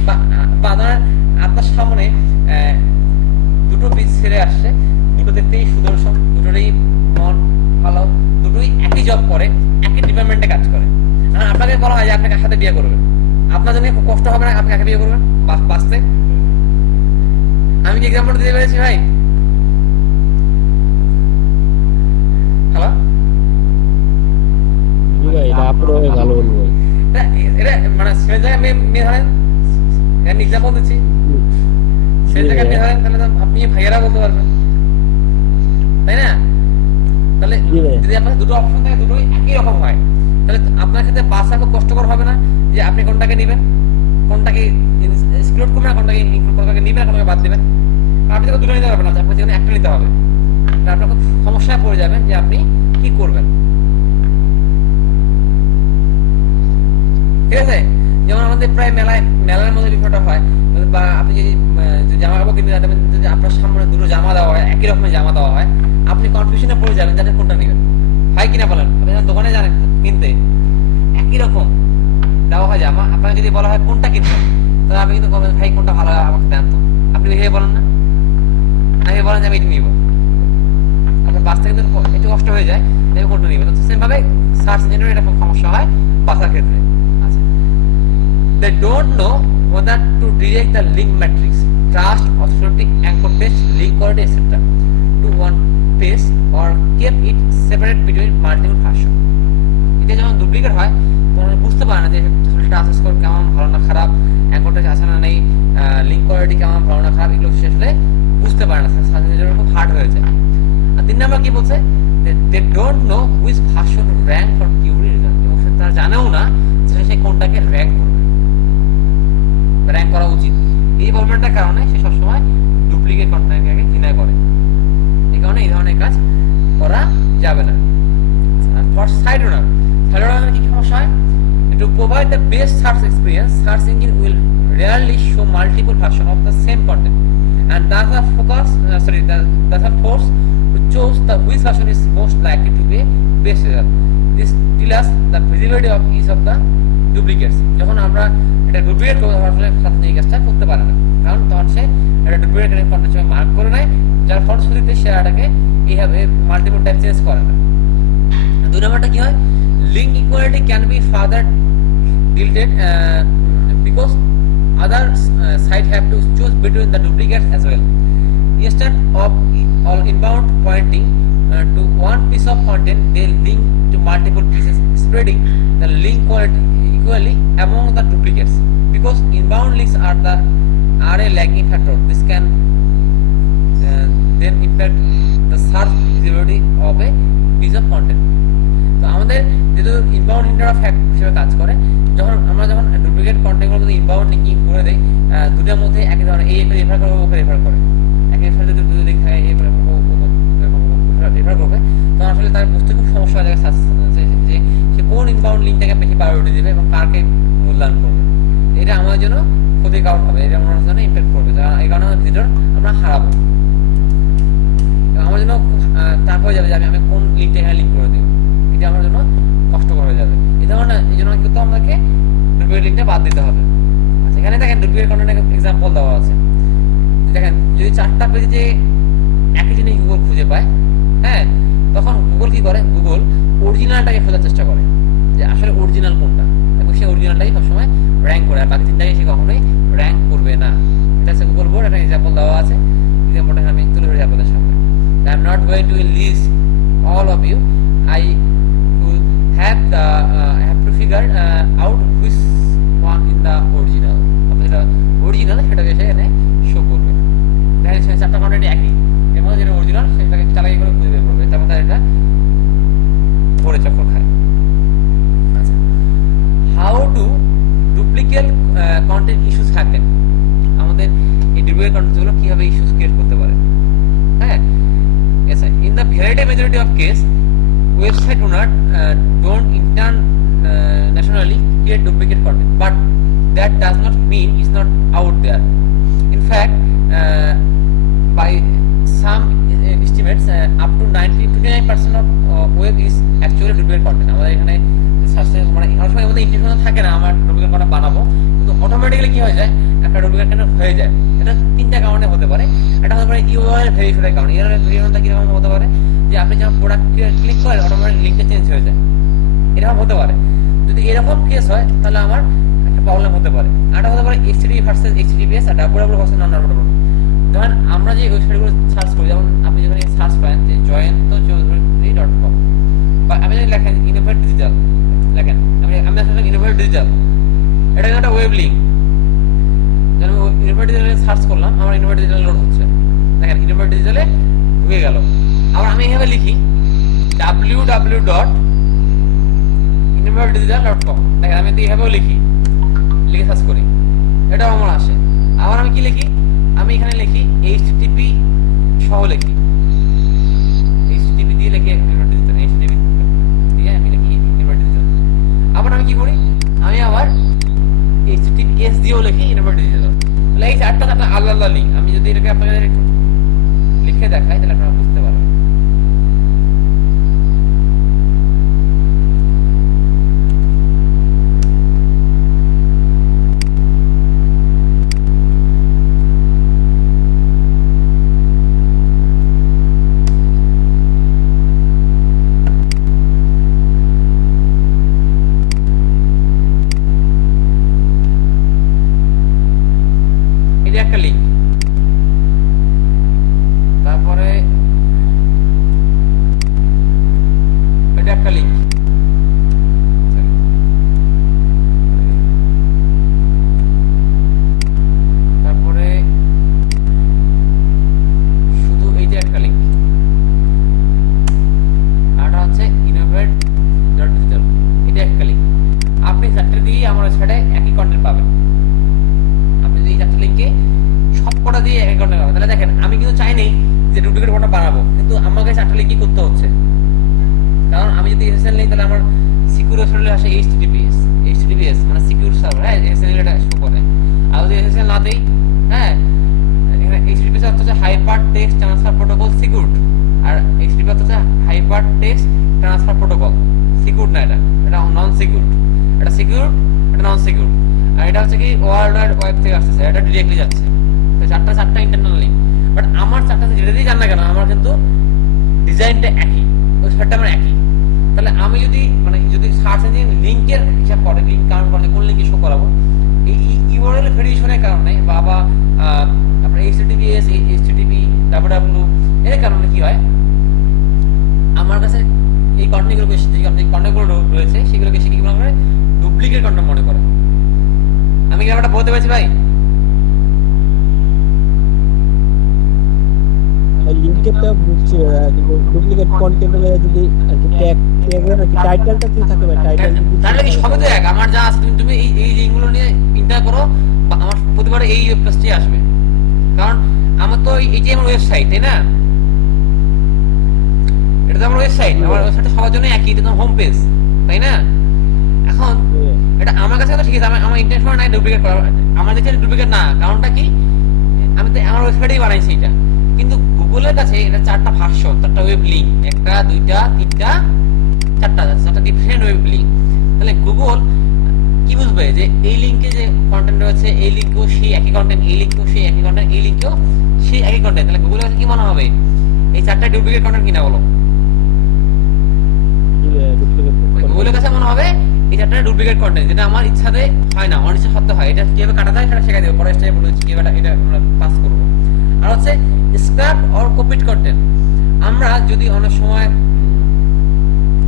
বা আপনার সামনে দুটো বীজ ছেড়ে আসছে, দুটো দেখতেই সুদর্শন, দুটোরই মন ভালো, দুটোই একই জব করে, একই ডিপার্টমেন্টে কাজ করে, আর আপনাকে বলা হয় যে আপনি কার সাথে বিয়ে করবেন, আপনার জন্য খুব কষ্ট হবে না আপনি কাকে বিয়ে করবেন বাঁচতে? আমি কি এক্সাম্পল দিতে পেরেছি ভাই? হ্যালো, ভাই এটা আপনার ভালো বলবো ভাই। এটা মানে ছেলে জায়গায় মেয়ে ধরেন, এক্সাম্পল দিচ্ছি, ছেলে জায়গায় মেয়ে ধরেন, তাহলে তো আপনি ভাইয়েরা বলতে পারবেন, তাই না? তাহলে যদি আপনার দুটো অপশন থাকে, দুটোই একই রকম হয়, তাহলে আপনার ক্ষেত্রে বাসা খুব কষ্টকর হবে না যে আপনি কোনটাকে নেবেন, কোনটাকে এক্সক্লুড করবেন, কোনটাকে ইনক্লুড, কোনটাকে নেবেন, কোনটাকে বাদ দেবেন? আপনি তো দুটো নিতে পারবেন না, আপনার জীবনে একটা নিতে হবে, আপনার খুব সমস্যায় পড়ে যাবেন যে আপনি কি করবেন। ঠিক আছে? যেমন আমাদের প্রায় মেলার মধ্যে বিষয়টা হয়, বা আপনি যদি জামা কাপড় কিনতে যাবেন, যদি আপনার সামনে দুটো জামা দেওয়া হয়, একই রকমের জামা দেওয়া হয়, আপনি কনফিউশনে পড়ে যাবেন যাতে কোনটা নেবেন, হয় কিনা বলেন? আপনি যখন দোকানে যান কিনতে, একই রকম দেওয়া হয় জামা, আপনাকে যদি বলা হয় কোনটা কিনবেন, তাহলে আপনি কিন্তু বলবেন ভাই কোনটা ভালো হয় আমাকে দেন তো। আপনি ভেবে বলেন না, ভেবে বলেন যে আমি এটা নিব, আপনার বাসটা কিন্তু একটু কষ্ট হয়ে যায়, আমি কোনটা নিব। তো সেম ভাবে সার্চ ইঞ্জিনের এরকম সমস্যা হয় বাসার ক্ষেত্রে। আচ্ছা, they don't know whether to direct the link matrix, trust, authority, anchor test, link quality, etc. to one page or keep it separate between multiple version. এটা যখন ডুপ্লিকেট হয় তখন বুঝতে পারে না যে ট্রাস্ট স্কোর কেমন, ভালো না খারাপ, অ্যাঙ্কর টেস্ট আছে না নেই, লিঙ্ক কোয়ালিটি কেমন, ভালো না খারাপ, এগুলো আসলে বুঝতে পারে না, খুব হার্ড হয়ে যায়। আর 3 নাম্বার কি বলছে, they don't know which version rank for query result, এবং তারা জানেও না যে সে কোনটাকে র্যাঙ্ক করবে, র্যাঙ্ক করা উচিত। এই প্রবলেমটার কারণে সে সবসময় ডুপ্লিকেট কন্টেন্টকে ডিনাই করে, এই কারণে এই ধরনের কাজ করা যাবে না। For site owner কি সমস্যা হয়? To provide the best search experience, search engine will rarely show multiple versions of the same content, and thus are forced to choose the which version is most likely to be best result. This tells us the visibility of each of the duplicates. যখন আমরা এটা duplicate করব তখন আসলে সাথে এই কাজটা করতে পারে না, কারণ তখন সে এটা ডুপ্লিকেট কন্টেন্ট হিসেবে মার্ক করে নেয়, যার ফলশ্রুতিতে সে এটাকে এইভাবে মাল্টিপল টাইপ চেঞ্জ করে না। 2 নাম্বারটা কি হয়, link equality can be further tilted because other site have to choose between the duplicates as well. Instead of all inbound pointing to one piece of content, they link to multiple pieces, spreading the link quality equally among the duplicates. Because inbound links are a lagging factor, this can then impact the search visibility of a piece of content. তো আমাদের যেহেতু inbound linker fact হিসেবে কাজ করে, আমরা যখন duplicate কন্টেন্টগুলো যদি ইনবাউন্ড লিঙ্কিং করে দেই, দুটোর মধ্যে একই ধরনের এই রেফার করে, ওকে রেফার করে, একই সাথে যদি দুটো লিঙ্ক থাকে রেফার করবে, তখন আসলে তার বুঝতে খুব সমস্যা হয়ে যাবে যে সে কোন ইনবাউন্ড লিঙ্কটাকে বেশি প্রায়োরিটি দেবে এবং কারকে মূল্যায়ন করবে। এটা আমাদের জন্য ক্ষতিকারক হবে, এটা আমার জন্য ইম্প্যাক্ট করবে, এই কারণে ভিতর আমরা হারাবো, আমার জন্য টাফ হয়ে যাবে যে আমি কোন লিঙ্কটা এখানে লিঙ্ক করে দেবো, এটা আমার জন্য কষ্টকর হয়ে যাবে। এই জন্য কিন্তু আমাকে ডুপ্লিকেট লিঙ্কটা বাদ দিতে হবে। আচ্ছা, এখানে দেখেন ডুপ্লিকেট কন্টেন্টের এক্সাম্পল দেওয়া আছে। দেখেন যদি 4টা পেজে একই জিনিস গুগল খুঁজে পায়, হ্যাঁ, তখন গুগল কি করে, গুগল অরিজিনালটাকে খোঁজার চেষ্টা করে যে আসলে অরিজিনাল কোনটা, এবং সে অরিজিনালটাই সবসময় র্যাঙ্ক করে, আর বাকি 3টাকে সে কখনোই র্যাঙ্ক করবে না। এটা হচ্ছে গুগল বোর্ড, একটা এক্সাম্পল দেওয়া আছে, এক্সাম্পলটা আমি তুলে ধরি আপনাদের সামনে। I am not going to list all of you. I will have to figure out which one in the original. আপনি যেটা অরিজিনাল সেটাকে এখানে শো করবে। দেখেন 4টা কন্টেন্ট একই, এর মধ্যে যেটা অরিজিনাল সেটাকে চালাকি করে খুঁজে বের করবে, তার মধ্যে এটা পরে চক্কর খায়। আচ্ছা, how to duplicate content issues happen, আমাদের এই ডুপ্লিকেট কন্টেন্টগুলো কিভাবে ইস্যুস ক্রিয়েট করতে পারে। হ্যাঁ, yes sir. In the very majority of case, website owner don't internationally create duplicate content, but that does not mean it's not out there. In fact, by some estimates, up to 99% of web is actually duplicate content. আমাদের এখানে মানে অনেক সময় আমাদের intention থাকে না আমার duplicate content বানাবো, কিন্তু অটোমেটিক্যালি কি হয়ে যায়, একটা ডুপ্লিকেট কন্টেন্ট হয়ে যায়। এটা তিনটা কারণে হতে পারে। এটা হতে পারে ইউআরএল ভেরিফাইড কারণে। ইউআরএল ভেরিফাইডটা কি রকম হতে পারে, যে আপনি যখন প্রোডাক্ট ক্লিক করেন অটোমেটিক লিংকটা চেঞ্জ হয়ে যায়, এরকম হতে পারে। যদি এরকম কেস হয় তাহলে আমার একটা প্রবলেম হতে পারে। আরটা হতে পারে এইচটিটিপি ভার্সেস এইচটিটিপিএস আর ডাব্লিউডাব্লিউ ভার্সেস নন ডাব্লিউডাব্লিউ। ধরেন আমরা যে ওয়েবসাইটগুলো সার্চ করি, যেমন আপনি যখন সার্চ করেন যে জয়ন্তচৌধুরী.com বা আপনি যদি লেখেন ইনোভেট ডিজিটাল, লেখেন আমি আসলে ইনোভেট ডিজিটাল, এটা কিন্তু একটা ওয়েব লিঙ্ক। যখন ইনোভেট ডিজিটালে সার্চ করলাম, আমার ইনোভেট ডিজিটাল লোড হচ্ছে, দেখেন ইনোভেট ডিজিটালে ঢুকে গেল। আবার আমি এভাবে লিখি www.innovatedigital.com, দেখেন আমি এইভাবেও লিখে সার্চ করি, এটাও আমার আসে। আবার আমি কি লিখি, আমি এখানে লিখি http সহ লিখি, http দিয়ে লিখি ইনোভেট ডিজিটাল, http দিয়ে আমি লিখি ইনোভেট ডিজিটাল। আবার আমি কি করি, আমি আবার https দিয়েও লিখি ইনোভেট ডিজিটাল। তাহলে এই চারটা আলাদা আলাদা লিঙ্ক। আমি যদি এটাকে আপনাদের একটু লিখে দেখাই তাহলে আপনারা বুঝতে পারবেন। একটা লিঙ্ক, তারপরে এটা একটা লিঙ্ক, তারপরে শুধু এইটা একটা লিঙ্ক, আরটা হচ্ছে innovate.digital, এটা একটা লিঙ্ক। আপনি চারটে দিয়ে আমার ওয়েবসাইটে একই কন্টেন্ট পাবেন। আপনি যদি এই চারটে লিঙ্কে সবকটা দিয়ে এক কন্টেন্ট পাবেন, তাহলে দেখেন আমি কিন্তু চাই নেই যে ডুপ্লিকেট কন্টেন্ট বানাবো, কিন্তু আমাকে চারটে লিঙ্কই করতে হচ্ছে। কারণ আমি যদি এসএসএল নেই তাহলে আমার সিকিউর ওয়েবসাইটে আসে এইচটিটিপিএস মানে সিকিউর সার্ভার, হ্যাঁ এসএসএল এটা শো করে। আর যদি এসএসএল না দেই, হ্যাঁ এখানে এইচটিটিপিএস অর্থ হচ্ছে hyper text transfer protocol secure, আর এইচটিটিপি অর্থ হচ্ছে hyper text transfer protocol. Secure না, এটা নন সিকিউর, এটা সিকিউর, এটা নন সিকিউর। আর এটা হচ্ছে কি ওয়ার্ল্ড ওয়েব থেকে আসছে, এটা ডিরেক্টলি যাচ্ছে। তো চারটা ইন্টারনাল লিঙ্ক, বাট আমার চারটা যেটা দিয়ে জান না কেন আমার কিন্তু ডিজাইনটা একই, ওয়েবসাইটটা আমার একই। তাহলে আমি যদি যদি সার্চ ইঞ্জিন লিঙ্কের হিসাব করে, লিঙ্ক কাউন্ট করে কোন লিঙ্কে শো করাবো, এই ইউআরএল ভেরিফিকেশনের কারণে বা আপনার এইচটিটিপিএস এইচটিটিপি ডাব্লিউডাব্লিউ এর কারণে কি হয়, আমার কাছে এই কন্টেন্টগুলো যে কন্টেন্টগুলো রয়েছে সেগুলোকে সে কি মনে করে ডুপ্লিকেট কন্টেন্ট মনে করে। আমি কি ব্যাপারটা বলতে পারছি ভাই? লিংকেরটা বুঝছি, কিন্তু ডুপ্লিকেট কন্টেন্টে যদি ট্যাগ টাইটেলটা কি থাকে ভাই, টাইটেল তাহলে কি সবই তো এক। আমার যা আছে তুমি এই লিঙ্কগুলো নিয়ে ইন্টার করো, আমার প্রতিবারে এই ওয়েব পেজটি আসবে। কারণ আমার তো এইটাই আমার ওয়েবসাইট, তাই না? এটা তো আমার ওয়েবসাইট, আমার ওয়েবসাইটটা সবার জন্য একই, এটা তো হোম পেজ, তাই না? এখন এটা আমার কাছে তো ঠিক আছে, আমার ইন্টেনশন নাই ডুপ্লিকেট করা, আমার কাছে ডুপ্লিকেট না। কারণটা কি, আমি তো আমার ওয়েবসাইটেই বানাইছি এটা, কিন্তু গুগলের কাছে এটা চারটা ভার্সন, চারটা ওয়েব লিঙ্ক, একটা দুইটা তিনটা চারটা ডিফারেন্ট ওয়েব লিঙ্ক। তাহলে গুগল কি বুঝবে যে এই লিঙ্কে যে কন্টেন্ট রয়েছে এই লিঙ্কেও সেই একই কন্টেন্ট, এই লিঙ্কেও সেই একই কন্টেন্ট, এই লিঙ্কেও সেই একই কন্টেন্ট। তাহলে গুগলের কাছে কি মনে হবে এই চারটা ডুপ্লিকেট কন্টেন্ট কিনা বলো? গুগলের কাছে মনে হবে এই চারটা ডুপ্লিকেট কন্টেন্ট, যেটা আমার ইচ্ছাতে হয় না, আমার ইচ্ছা সত্য হয়। এটা কিভাবে কাটা যায় সেটা শেখাই দেবো, পরে স্টেপে বলেছি কিভাবে এটা আমরা পাস করবো। আর হচ্ছে স্ক্র্যাপ অর কপিড কন্টেন্ট। আমরা যদি অনেক সময়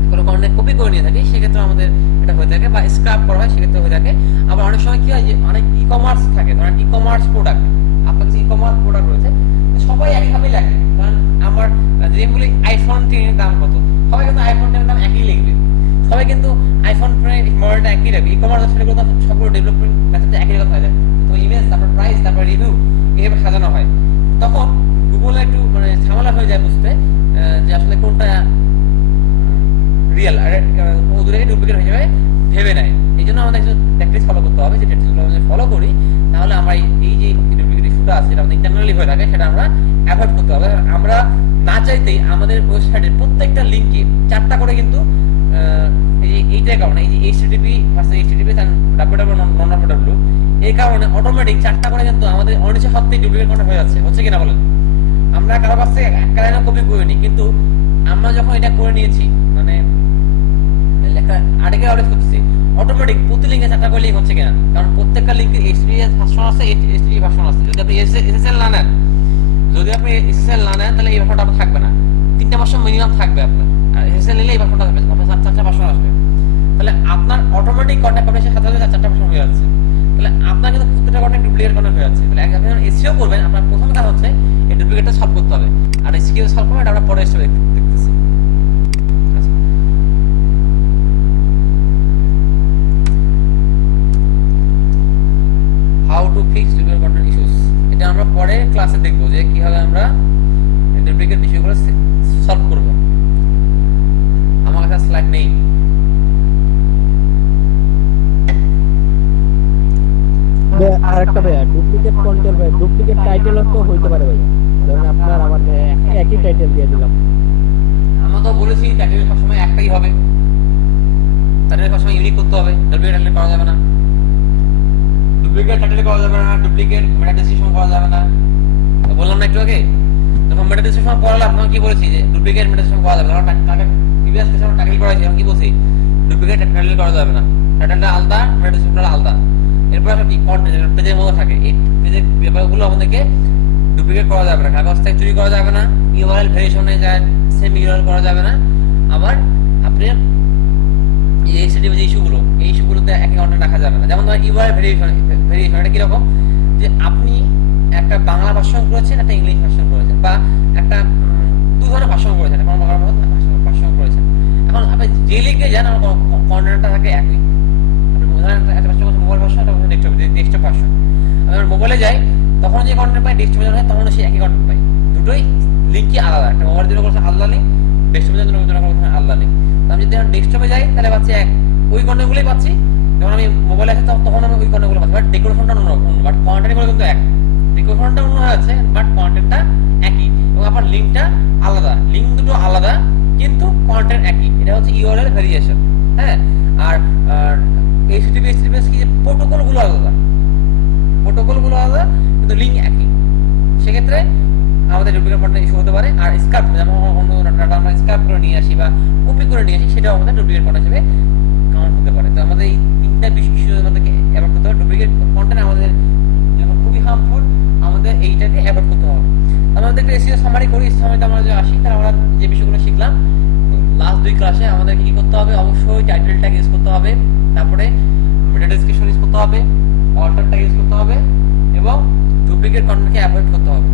কোনো কন্টেন্ট কপি করে নিয়ে থাকি সেক্ষেত্রে আমাদের এটা হয়ে থাকে, বা স্ক্র্যাপ করা হয় সেক্ষেত্রে হয়ে থাকে। আবার অনেক সময় কি হয় যে অনেক ই কমার্স থাকে, ধরেন ই কমার্স প্রোডাক্ট, আপনার কাছে ই কমার্স প্রোডাক্ট রয়েছে, সবাই একইভাবে লেখে। কারণ আমার যদি আমি বলি আইফোন 10 এর দাম কত, সবাই কিন্তু আইফোন 10 এর দাম একই লিখবে, সবাই কিন্তু আইফোন মডেলটা একই রাখবে। ই কমার্স ওয়েবসাইটগুলো তো সবগুলো ডেভেলপমেন্ট মেথডটা একই রকম হয়ে যায়, তো ইমেজ তারপর প্রাইস তারপর রিভিউ এইভাবে সাজানো হয়। তখন গুগলে একটু ঝামেলা হয়ে যায় বুঝতে যে আসলে কোনটা রিয়েল আর ওদের ডুপ্লিকেট হয়ে যাবে ভেবে নেয়। এই জন্য আমাদের কিছু ট্যাকটিক্স ফলো করতে হবে, যে ট্যাকটিক্সগুলো আমরা ফলো করি তাহলে আমরা এই যে ডুপ্লিকেট ইস্যুটা আছে যেটা আমাদের ইন্টারনালি হয়ে থাকে সেটা আমরা অ্যাভয়েড করতে হবে। আমরা না চাইতেই আমাদের ওয়েবসাইটের প্রত্যেকটা লিঙ্কে 4টা করে কিন্তু এইটার কারণে এই যে HTTP ভার্সেস HTTP www এই কারণে অটোমেটিক 4টা করে কিন্তু আমাদের অনিচ্ছা সত্ত্বেই ডুপ্লিকেট কন্টেন্ট হয়ে যাচ্ছে, হচ্ছে কিনা বলেন? আমরা কারো কাছ থেকে একটা লাইনও কপি করিনি, কিন্তু আমরা যখন এটা করে নিয়েছি, মানে একটা আর্টিকেল আপলোড করতেছি, অটোমেটিক প্রতি লিঙ্কে 4টা করে লিঙ্ক হচ্ছে কিনা, কারণ প্রত্যেকটা লিঙ্কের HTTP ভার্সন আছে, HTTP ভার্সন আছে। যদি আপনি SSL না নেন, তাহলে এই ভাষাটা আপনার থাকবে না, 3টা ভাষণ মিনিমাম থাকবে আপনার। আর SSL নিলে এই ভাষণটা থাকবে, আপনার 4টা ভাষণ আসবে। তাহলে আপনার অটোমেটিক কন্টেন্ট পাবলিশের সাথে সাথে 4টা ভাষণ হয়ে যাচ্ছে। তাহলে আপনার কিন্তু প্রত্যেকটা কন্টেন্ট ডুপ্লিকেট কন্টেন্ট হয়ে যাচ্ছে। তাহলে আপনি যখন SEO করবেন, আপনার প্রথম কাজ হচ্ছে এই ডুপ্লিকেটটা সলভ করতে হবে। আর এই SEO সলভ করবে, এটা আমরা পরে এসে দেখতেছি। আচ্ছা, how to fix duplicate content issues, এটা আমরা পরে ক্লাসে দেখবো যে কিভাবে আমরা ডুপ্লিকেট ইস্যুগুলো সলভ করব। আমার কাছে স্লাইড নেই। আরেকটা ভাইয়া, ডুপ্লিকেট কন্টেন্ট ভাই, ডুপ্লিকেট টাইটেলও তো হইতে পারে ভাইয়া। ধরেন আপনার আমার একই টাইটেল দিয়ে দিলাম। আমরা তো বলেছি টাইটেল সবসময় একটাই হবে, টাইটেল সবসময় ইউনিক করতে হবে, ডুপ্লিকেট টাইটেল করা যাবে না, ডুপ্লিকেট টাইটেল করা যাবে না, ডুপ্লিকেট মেটা ডেসক্রিপশন করা যাবে না। বললাম না একটু আগে, যখন মেটা ডেসক্রিপশন পড়ালাম তখন কি বলেছি যে ডুপ্লিকেট মেটা ডেসক্রিপশন করা যাবে না। তাকে প্রিভিয়াস ক্লাসে আমরা টাইটেল করাইছি, এখন কি বলছি ডুপ্লিকেট টাইটেল করা যাবে না, টাইটেলটা আলাদা, মেটা ডেসক্রিপশনটা আলাদা। এরপর কি কন্টেন্ট পেজের মধ্যে থাকে, এই পেজের ব্যাপারগুলো আমাদেরকে ডুপ্লিকেট করা যাবে না, কাগজ থেকে চুরি করা যাবে না, ইউআরএল ভেরিয়েশনে যায় সেম ইউআরএল করা যাবে না। আবার আপনি এই HTTP যে ইস্যুগুলো, এই ইস্যুগুলোতে একই কন্টেন্ট রাখা যাবে না। যেমন ধরেন ইউআরএল ভেরিয়েশন, এটা কিরকম যে আপনি একটা বাংলা ভার্সন করেছেন, একটা ইংলিশ ভার্সন করেছেন, বা একটা দু ধরনের ভার্সন করেছেন, একটা বাংলা ভার্সন করেছেন। এখন আপনি যে লিঙ্কে যান, আমার কন্টেন্টটা থাকে একই। আপনি ধরেন একটা ভার্সন করছেন মোবাইল ভার্সন, একটা ডেস্কটপ ভার্সন। আমি মোবাইলে যাই, তখন যে কন্টেন্ট পাই ডেস্কটপে যখন হয় তখন সেই একই কন্টেন্ট পাই। দুটোই লিঙ্কই আলাদা, একটা মোবাইলের জন্য করছে আলাদা লিঙ্ক, ডেস্কটপের জন্য করছে আলাদা লিঙ্ক। আমি যদি ডেস্কটপে যাই তাহলে পাচ্ছি ওই কন্টেন্টগুলোই পাচ্ছি, যখন আমি মোবাইলে আসি তখন আমি ওই কন্টেন্টগুলো পাচ্ছি, বাট ডেকোরেশনটা অন্য, বাট কন্টেন্টগুলো কিন্তু এক। ডেকোরেশনটা অন্য হয়েছে, বাট কন্টেন্টটা একই, এবং আপনার লিঙ্কটা আলাদা, লিঙ্ক দুটো আলাদা কিন্তু কন্টেন্ট একই। এটা হচ্ছে ইউআরএল ভেরিয়েশন। হ্যাঁ, আর HTTP কি প্রোটোকলগুলো আলাদা, কিন্তু লিঙ্ক একই। সেক্ষেত্রে আমাদের ডুপ্লিকেট কন্টেন্ট ইস্যু হতে পারে। আর স্ক্রাপ্ট, যেমন অন্য ডাটা আমরা স্ক্রাপ্ট করে নিয়ে আসি বা কপি করে নিয়ে আসি, সেটাও আমাদের ডুপ্লিকেট কন্টেন্ট হিসেবে কাউন্ট হতে পারে। তো আমাদের এই 3টা ইস্যু আমাদেরকে অ্যাভয়েড করতে হবে। ডুপ্লিকেট কন্টেন্ট আমাদের জন্য খুবই হার্মফুল, আমাদের এইটাকে অ্যাভয়েড করতে হবে। আমাদের একটা SEO সামারি করি, সামারিতে আমরা যে আসি, তাহলে আমরা যে বিষয়গুলো শিখলাম লাস্ট 2 ক্লাসে, আমাদেরকে কি করতে হবে? অবশ্যই টাইটেল ট্যাগ ইউজ করতে হবে, তারপরে মেটা ডেসক্রিপশন ইউজ করতে হবে, অল্টার ট্যাগ ইউজ করতে হবে, এবং ডুপ্লিকেট কন্টেন্টকে অ্যাভয়েড করতে হবে।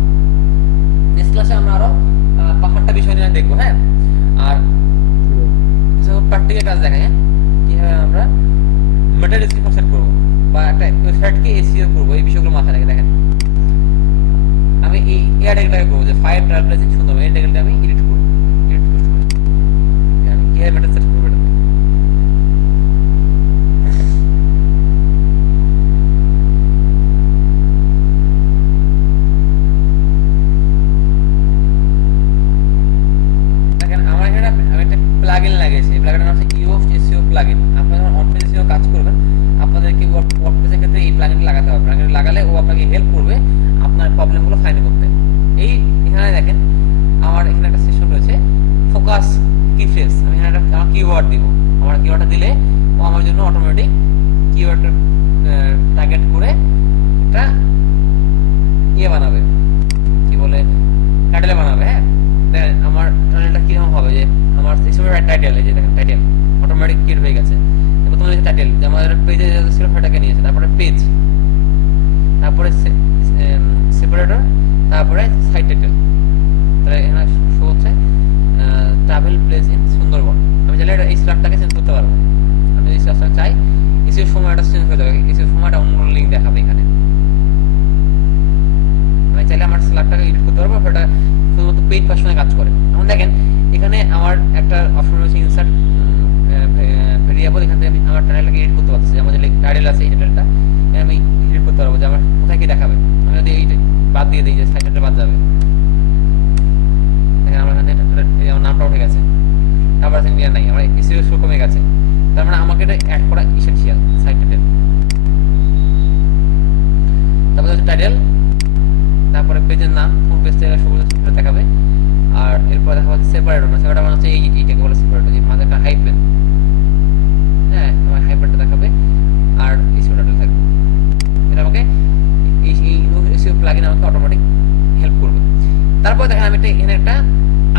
নেক্সট ক্লাসে আমরা আরো 5টা বিষয় নিয়ে দেখবো। হ্যাঁ, আর প্র্যাকটিক্যাল কাজ দেখা যায় কিভাবে আমরা মেটা ডেসক্রিপশন সেট করবো বা একটা ওয়েবসাইটকে SEO করবো, এই বিষয়গুলো মাথায় রেখে দেখেন। আমি এই ট্যাগটাকে করবো যে ফাইভ ট্রায়াল প্লেসিং সুন্দর, এই ট্যাগটা আমি এডিট করবো, পোস্ট করবো, আমি কিভাবে মেটা সেট করবো এটা। প্লাগইন লাগিয়েছি, এই প্লাগইনের নাম হচ্ছে ইউএফ SEO প্লাগইন। আপনারা যখন অনলাইন SEO কাজ করবেন, আপনাদেরকে ওয়ার্ডপ্রেসের ক্ষেত্রে এই প্লাগইনটা লাগাতে হবে। প্লাগইন লাগালে ও আপনাকে হেল্প করবে আপনার প্রবলেমগুলো ফাইন্ড করতে। এই এখানে দেখেন আমার এখানে একটা সেকশন রয়েছে ফোকাস কিফ্রেজ। আমি এখানে একটা কিওয়ার্ড দিব, আমার কিওয়ার্ডটা দিলে ও আমার জন্য অটোমেটিক কিওয়ার্ডটা টার্গেট করে একটা বানাবে, কি বলে টাইটেল বানাবে। হ্যাঁ, আমার টাইটেলটা কিরকম হবে, যে আমার টাইটেল, এই যে দেখেন টাইটেল অটোমেটিক ক্রিয়েট হয়ে গেছে। প্রথমে টাইটেল যে আমাদের পেজে ছিল সেটাকে নিয়েছে, তারপরে পেজ, তারপরে সেপারেটর, তারপরে সাইট টাইটেল। তাহলে এখানে শো হচ্ছে ট্রাভেল প্লেস ইন সুন্দরবন। আমি চাইলে এই স্ল্যাবটাকে চেঞ্জ করতে পারবো। আমি এই স্ল্যাবটা চাই, এসির সময়টা চেঞ্জ হয়ে যাবে, এসির সময়টা অন্য লিঙ্ক দেখাবে এখানে। আমি চাইলে আমার স্ল্যাবটাকে এডিট করতে পারবো, সেটা শুধুমাত্র পেজ পার্সনে কাজ করে। এখন দেখেন এখানে আমার একটা অপশন রয়েছে ইনসার্ট ভেরিয়েবল। এখান থেকে আমি আমার টাইটেলটাকে এডিট করতে পারতেছি। আমার যে টাইটেল আছে এই টাইটেলটা আমি এডিট করতে পারবো, যে আমার কোথায় কি দেখাবে। আমি যদি এই বাদ দিয়ে দিই, যে সাইটেলটা বাদ যাবে, দেখেন আমার ইয়ে নাই, আমার এসইও শো কমে গেছে। তার মানে আমাকে এটা অ্যাড করা এসেনশিয়াল সাইট টাইটেল। তারপরে হচ্ছে টাইটেল, তারপরে পেজের নাম, কোন পেজ থেকে শুরু সেটা দেখাবে। আর এরপর দেখা হচ্ছে সেপারেটর, সেপারেটর মানে হচ্ছে এইটাকে বলে সেপারেটর, যে মাঝে একটা হাইফেন, হ্যাঁ আমার হাইফেনটা দেখাবে। আর এসইও টাইটেল থাকবে, এটা আমাকে এই এসইও প্লাগইন আমাকে অটোমেটিক হেল্প করবে। তারপর দেখেন আমি এখানে একটা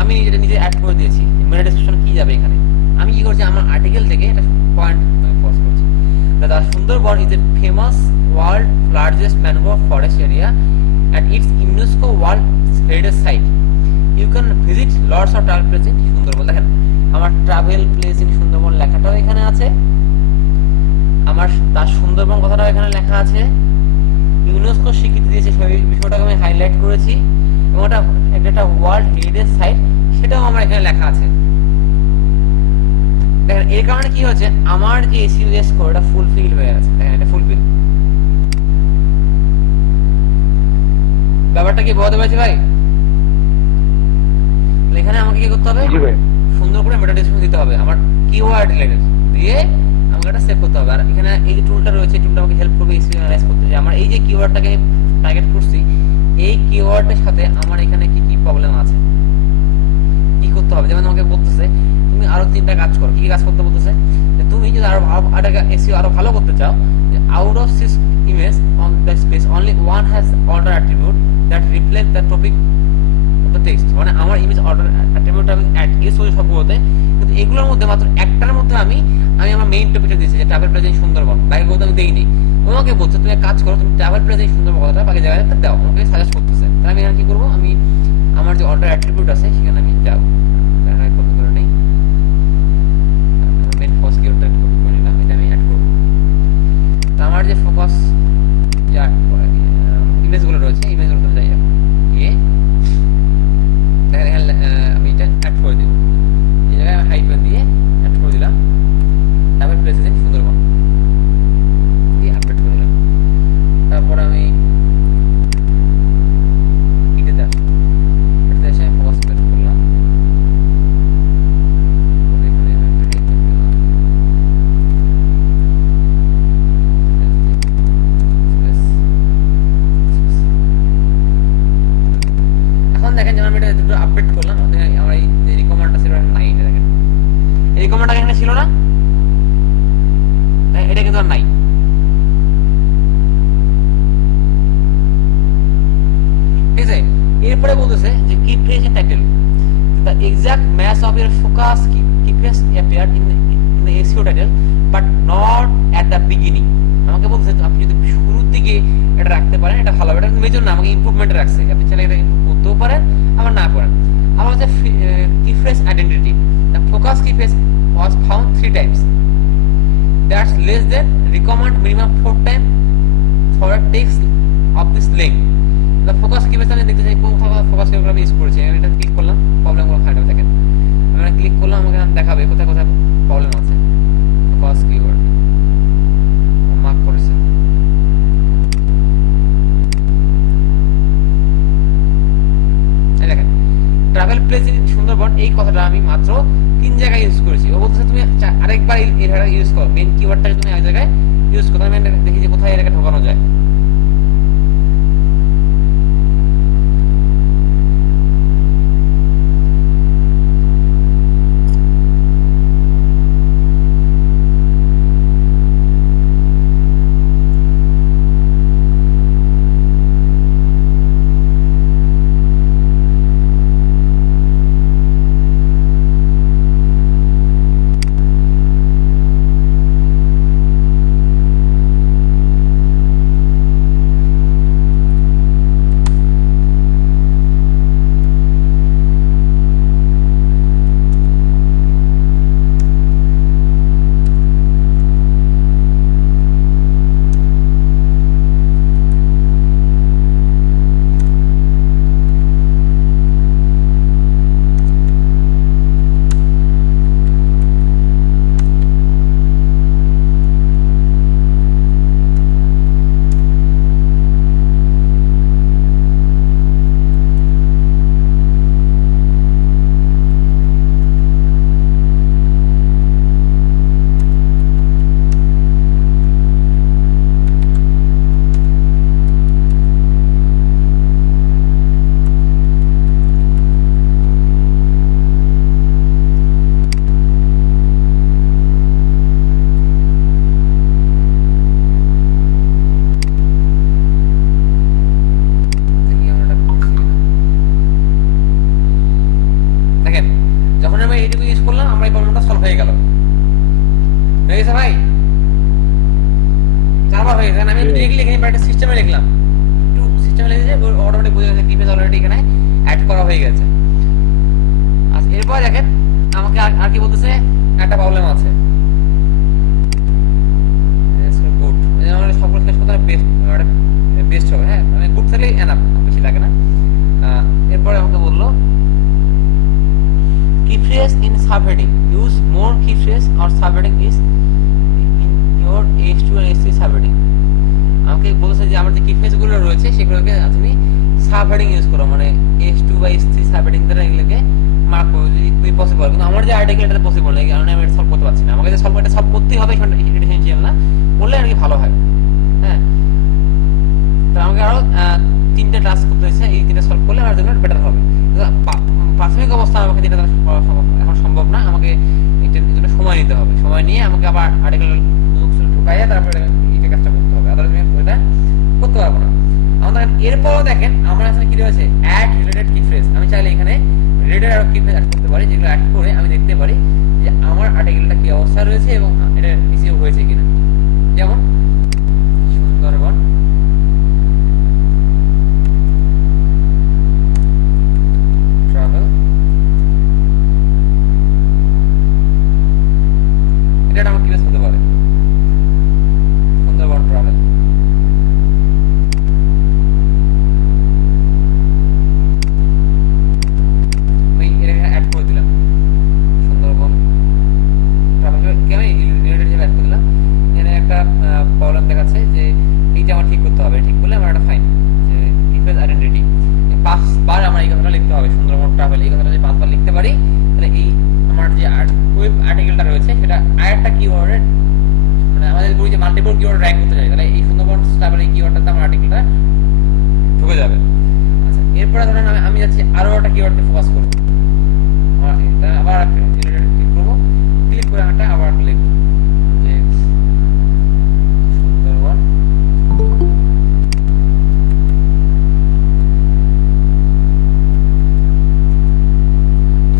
আমি যেটা নিজে অ্যাড করে দিয়েছি, মেটা ডেসক্রিপশন কি যাবে এখানে। আমি কি করছি, আমার আর্টিকেল থেকে একটা পয়েন্ট আমি পজ করছি, the Sundarban is a famous world largest mangrove forest area at its UNESCO world heritage site. You can visit lots of travel place in Sundarban. দেখেন আমার ট্রাভেল প্লেস ইন সুন্দরবন লেখাটাও এখানে আছে, আমার তার সুন্দরবন কথাটাও এখানে লেখা আছে, ইউনেস্কো স্বীকৃতি দিয়েছে সেই বিষয়টাকে আমি হাইলাইট করেছি, এবং ওটা একটা ওয়ার্ল্ড হেরিটেজ সাইট সেটাও আমার এখানে লেখা আছে। দেখেন এর কারণে কি হচ্ছে, আমার যে এসইও স্কোর এটা ফুলফিল হয়ে আছে। দেখেন এটা ফুলফিল, ব্যাপারটা কি বোঝাতে পারছি ভাই? এখানে আমাকে কি করতে হবে, সুন্দর করে মেটা ডেসক্রিপশন দিতে হবে, আমার কিওয়ার্ড রিলেটেড দিয়ে আমাকে এটা সেভ করতে হবে। আর এখানে এই যে টুলটা রয়েছে, টুলটা আমাকে হেল্প করবে এসইও অ্যানালাইজ করতে, যে আমার এই যে কিওয়ার্ডটাকে টার্গেট করছি, এই কিওয়ার্ডের সাথে আমার এখানে কি কি প্রবলেম আছে, কি করতে হবে। যেমন আমাকে বলতেছে তুমি আরো 3টা কাজ করো, কি কাজ করতে বলতেছে, যে তুমি যদি আরো এসইও আরো ভালো করতে চাও, যে out of 6 image on the space only one has order attribute that reflect the topic of the text. মানে আমার ইমেজ অর্ডার অ্যাট্রিবিউট আমি অ্যাড ইউজ করি সবগুলোতে, কিন্তু এগুলোর মধ্যে মাত্র একটার মধ্যে আমি আমার মেইন টপিকটা দিয়েছি, যে ট্রাভেল প্লেস ইন সুন্দরবন, বাকিগুলো আমি দেইনি। তোমাকে বলছে তুমি কাজ করো, তুমি ট্রাভেল প্লেস ইন সুন্দরবন কথাটা বাকি জায়গায় দাও, আমাকে সাজেস্ট করতেছে। তাহলে আমি এখানে কি করবো, আমি আমার যে অর্ডার অ্যাট্রিবিউট আছে সেখানে আমি যাবো, কপি করে নেই, মেইন ফার্স্ট কিওয়ার্ডটা কপি করে নিলাম, এটা আমি অ্যাড করব। আমার যে ফোকাস যা ইমেজগুলো রয়েছে, ইমেজগুলো যাই গিয়ে দেখেন আমি এটা অ্যাড করে দিব, এই জায়গায় আমি হাইফেন দিয়ে অ্যাড করে দিলাম, তারপর প্রেসিডেন্ট সুন্দরবন দিয়ে আপডেট করে দিলাম। তারপর আমি এটাতে আসবো, এটাতে এসে ফোকাস করলাম, এখানে আমি একটা হাইফেন দিলাম, এখন দেখেন যেমন আমি এটা দুটো আপডেট করলাম, আমার এই রিকমেন্ডটা ছিল নাই, দেখেন এই রিকমেন্ডটা এখানে ছিল না, এটা কিন্তু আর নাই। ঠিক আছে, এরপরে বলতেছে যে কি phrase title, the exact match of your focus key phrase appeared in the SEO title but not at the beginning। আমাকে বলতেছে আপনি যদি শুরুর দিকে এটা রাখতে পারেন এটা ভালো হবে, এটা কিন্তু মেজর না, আমাকে ইমপ্রুভমেন্ট রাখছে, আপনি চাইলে এটা ইমপ্রুভ করতেও পারেন আবার না পারেন। আবার হচ্ছে কি phrase identity, the focus key phrase was found 3 times, that's less than recommend minimum 4 times for a text of this length। the focus key phrase আমি দেখতে চাই কোন ফোকাস কিওয়ার্ড আমি ইউজ করেছি, আমি এটা ক্লিক করলাম, প্রবলেমগুলো ফাইন্ড হবে। দেখেন আমি ক্লিক করলাম, আমাকে দেখাবে কোথায় কোথায় প্রবলেম আছে, ফোকাস কিওয়ার্ড মার্ক করেছে। এই দেখেন ট্রাভেল প্লেস ইন সুন্দরবন, এই কথাটা আমি মাত্র 3 জায়গায় ইউজ করেছি। ও বলতেছে তুমি আরেকবার এটা ইউজ করো, মেইন কিওয়ার্ডটা তুমি এক জায়গায় ইউজ করো, আমি দেখি যে কোথায় এটাকে ঢোকানো যায়। হয়ে গেছে, আমি ডিরেক্টলি এখানে একটা সিস্টেমে লিখলাম, একটু সিস্টেমে লিখে অটোমেটিক বুঝে গেছে কিপেজ অলরেডি এখানে অ্যাড করা হয়ে গেছে। আচ্ছা এরপর দেখেন আমাকে আর কি বলতেছে, একটা প্রবলেম আছে, গুড মানে সকল শেষ কথা বেস্ট হবে। হ্যাঁ মানে গুড থাকলেই এনাফ, বেশি লাগে না। এরপরে আমাকে বললো key phrase in subheading, use more key phrase or subheading is in your H2 and H3 subheading। আমাকে বলছে যে আমার যে কি ফ্রেজ গুলো রয়েছে সেগুলোকে তুমি সাবহেডিং ইউজ করো, মানে H2 বা H3 সাবহেডিং দ্বারা এগুলোকে মার্ক করো যদি তুমি পসিবল। কিন্তু আমার যে আর্টিকেলটা পসিবল না, কারণ আমি এটা সলভ করতে পারছি না। আমাকে যে সলভ করতেই হবে এটা এসেনশিয়াল না, করলে আর কি ভালো হয়। হ্যাঁ তো আমাকে আরো 3টে টাস্ক করতে হয়েছে, এই 3টা সলভ করলে আমার জন্য বেটার হবে। প্রাথমিক অবস্থা আমাকে যেটা এখন সম্ভব না, আমাকে এটার জন্য সময় নিতে হবে, সময় নিয়ে আমাকে আবার আর্টিকেল ঢুকাইয়া তারপরে এই কাজটা করতে হবে, আদারওয়াইজ আমি এটা করতে পারবো না। আমাদের এরপরও দেখেন আমার এখানে কি রয়েছে, অ্যাড রিলেটেড কি ফ্রেজ। আমি চাইলে এখানে রিলেটেড আরো কি ফ্রেজ অ্যাড করতে পারি, যেগুলো অ্যাড করে আমি দেখতে পারি যে আমার আর্টিকেলটা কি অবস্থা রয়েছে এবং এটা রিসিভ হয়েছে কিনা। যেমন সুন্দরবন ট্রাভেল, এটা আমার কি হতে পারে, সুন্দরবন ট্রাভেল। আমি এটা অ্যাড করে দিলাম, সুন্দরবন ট্রাভেল আমি রিলেটেড হিসেবে অ্যাড করে দিলাম। এখানে একটা প্রবলেম দেখাচ্ছে যে এইটা আমার ঠিক করতে হবে, ঠিক করলে আমার একটা ফাইন যে কিফেজ আইডেন্টিটি 5বার আমার এই কথাটা লিখতে হবে, সুন্দরবন ট্রাভেল এই কথাটা যদি 5বার লিখতে পারি তাহলে এই আমার যে ওয়েব আর্টিকেলটা রয়েছে সেটা আরেকটা কিওয়ার্ডের, মানে আমাদের বলি যে মাল্টিপল কিওয়ার্ড র্যাঙ্ক করতে চাই, তাহলে এই সুন্দরবন ট্রাভেল এই কিওয়ার্ডটাতে আমার আর্টিকেলটা ঢুকে যাবে। আচ্ছা এরপরে ধরেন আমি যাচ্ছি আরো একটা কিওয়ার্ডকে ফোকাস করবো, এটা আবার ক্লিক করবো, ক্লিক করে একটা আবার লিখবো যে সুন্দরবন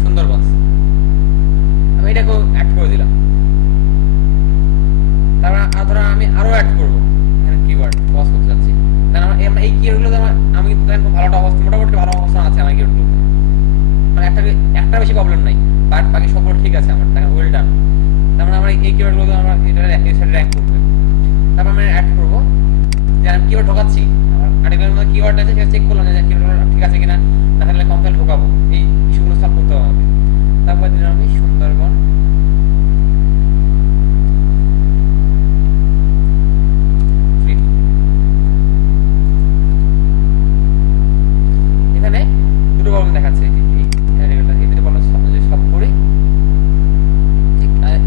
সুন্দরবন, আমি এটাকে অ্যাড করে দিলাম। তারপর ধরো আমি আরো অ্যাড করবো এখানে কিওয়ার্ড ফোকাস করতে যাচ্ছি, তাহলে আমার এই কিওয়ার্ডগুলো আমি কিন্তু ভালো অবস্থা, মোটামুটি ভালো অবস্থা আছে আমার কিওয়ার্ডগুলো, মানে একটা বেশি প্রবলেম নাই, বাট বাকি সবগুলো ঠিক আছে আমার, ওয়েল ডান। তারপরে আমার এই কিওয়ার্ডগুলো আমার এটা র্যাঙ্ক করবে। তারপর আমি অ্যাড করবো যে আমি কিওয়ার্ড ঢোকাচ্ছি, আমার আর্টিকেলের মধ্যে কিওয়ার্ড আছে সেটা চেক করলাম যে কিওয়ার্ডগুলো ঠিক আছে কিনা, না থাকলে কমপ্লেন ঢোকাবো, এই ইস্যুগুলো সলভ করতে হবে আমাকে। তারপর দিলাম আমি সুন্দরবন ট্রিপ। এখানে দুটো প্রবলেম দেখাচ্ছে, এই দুটো প্রবলেম সলভ করি।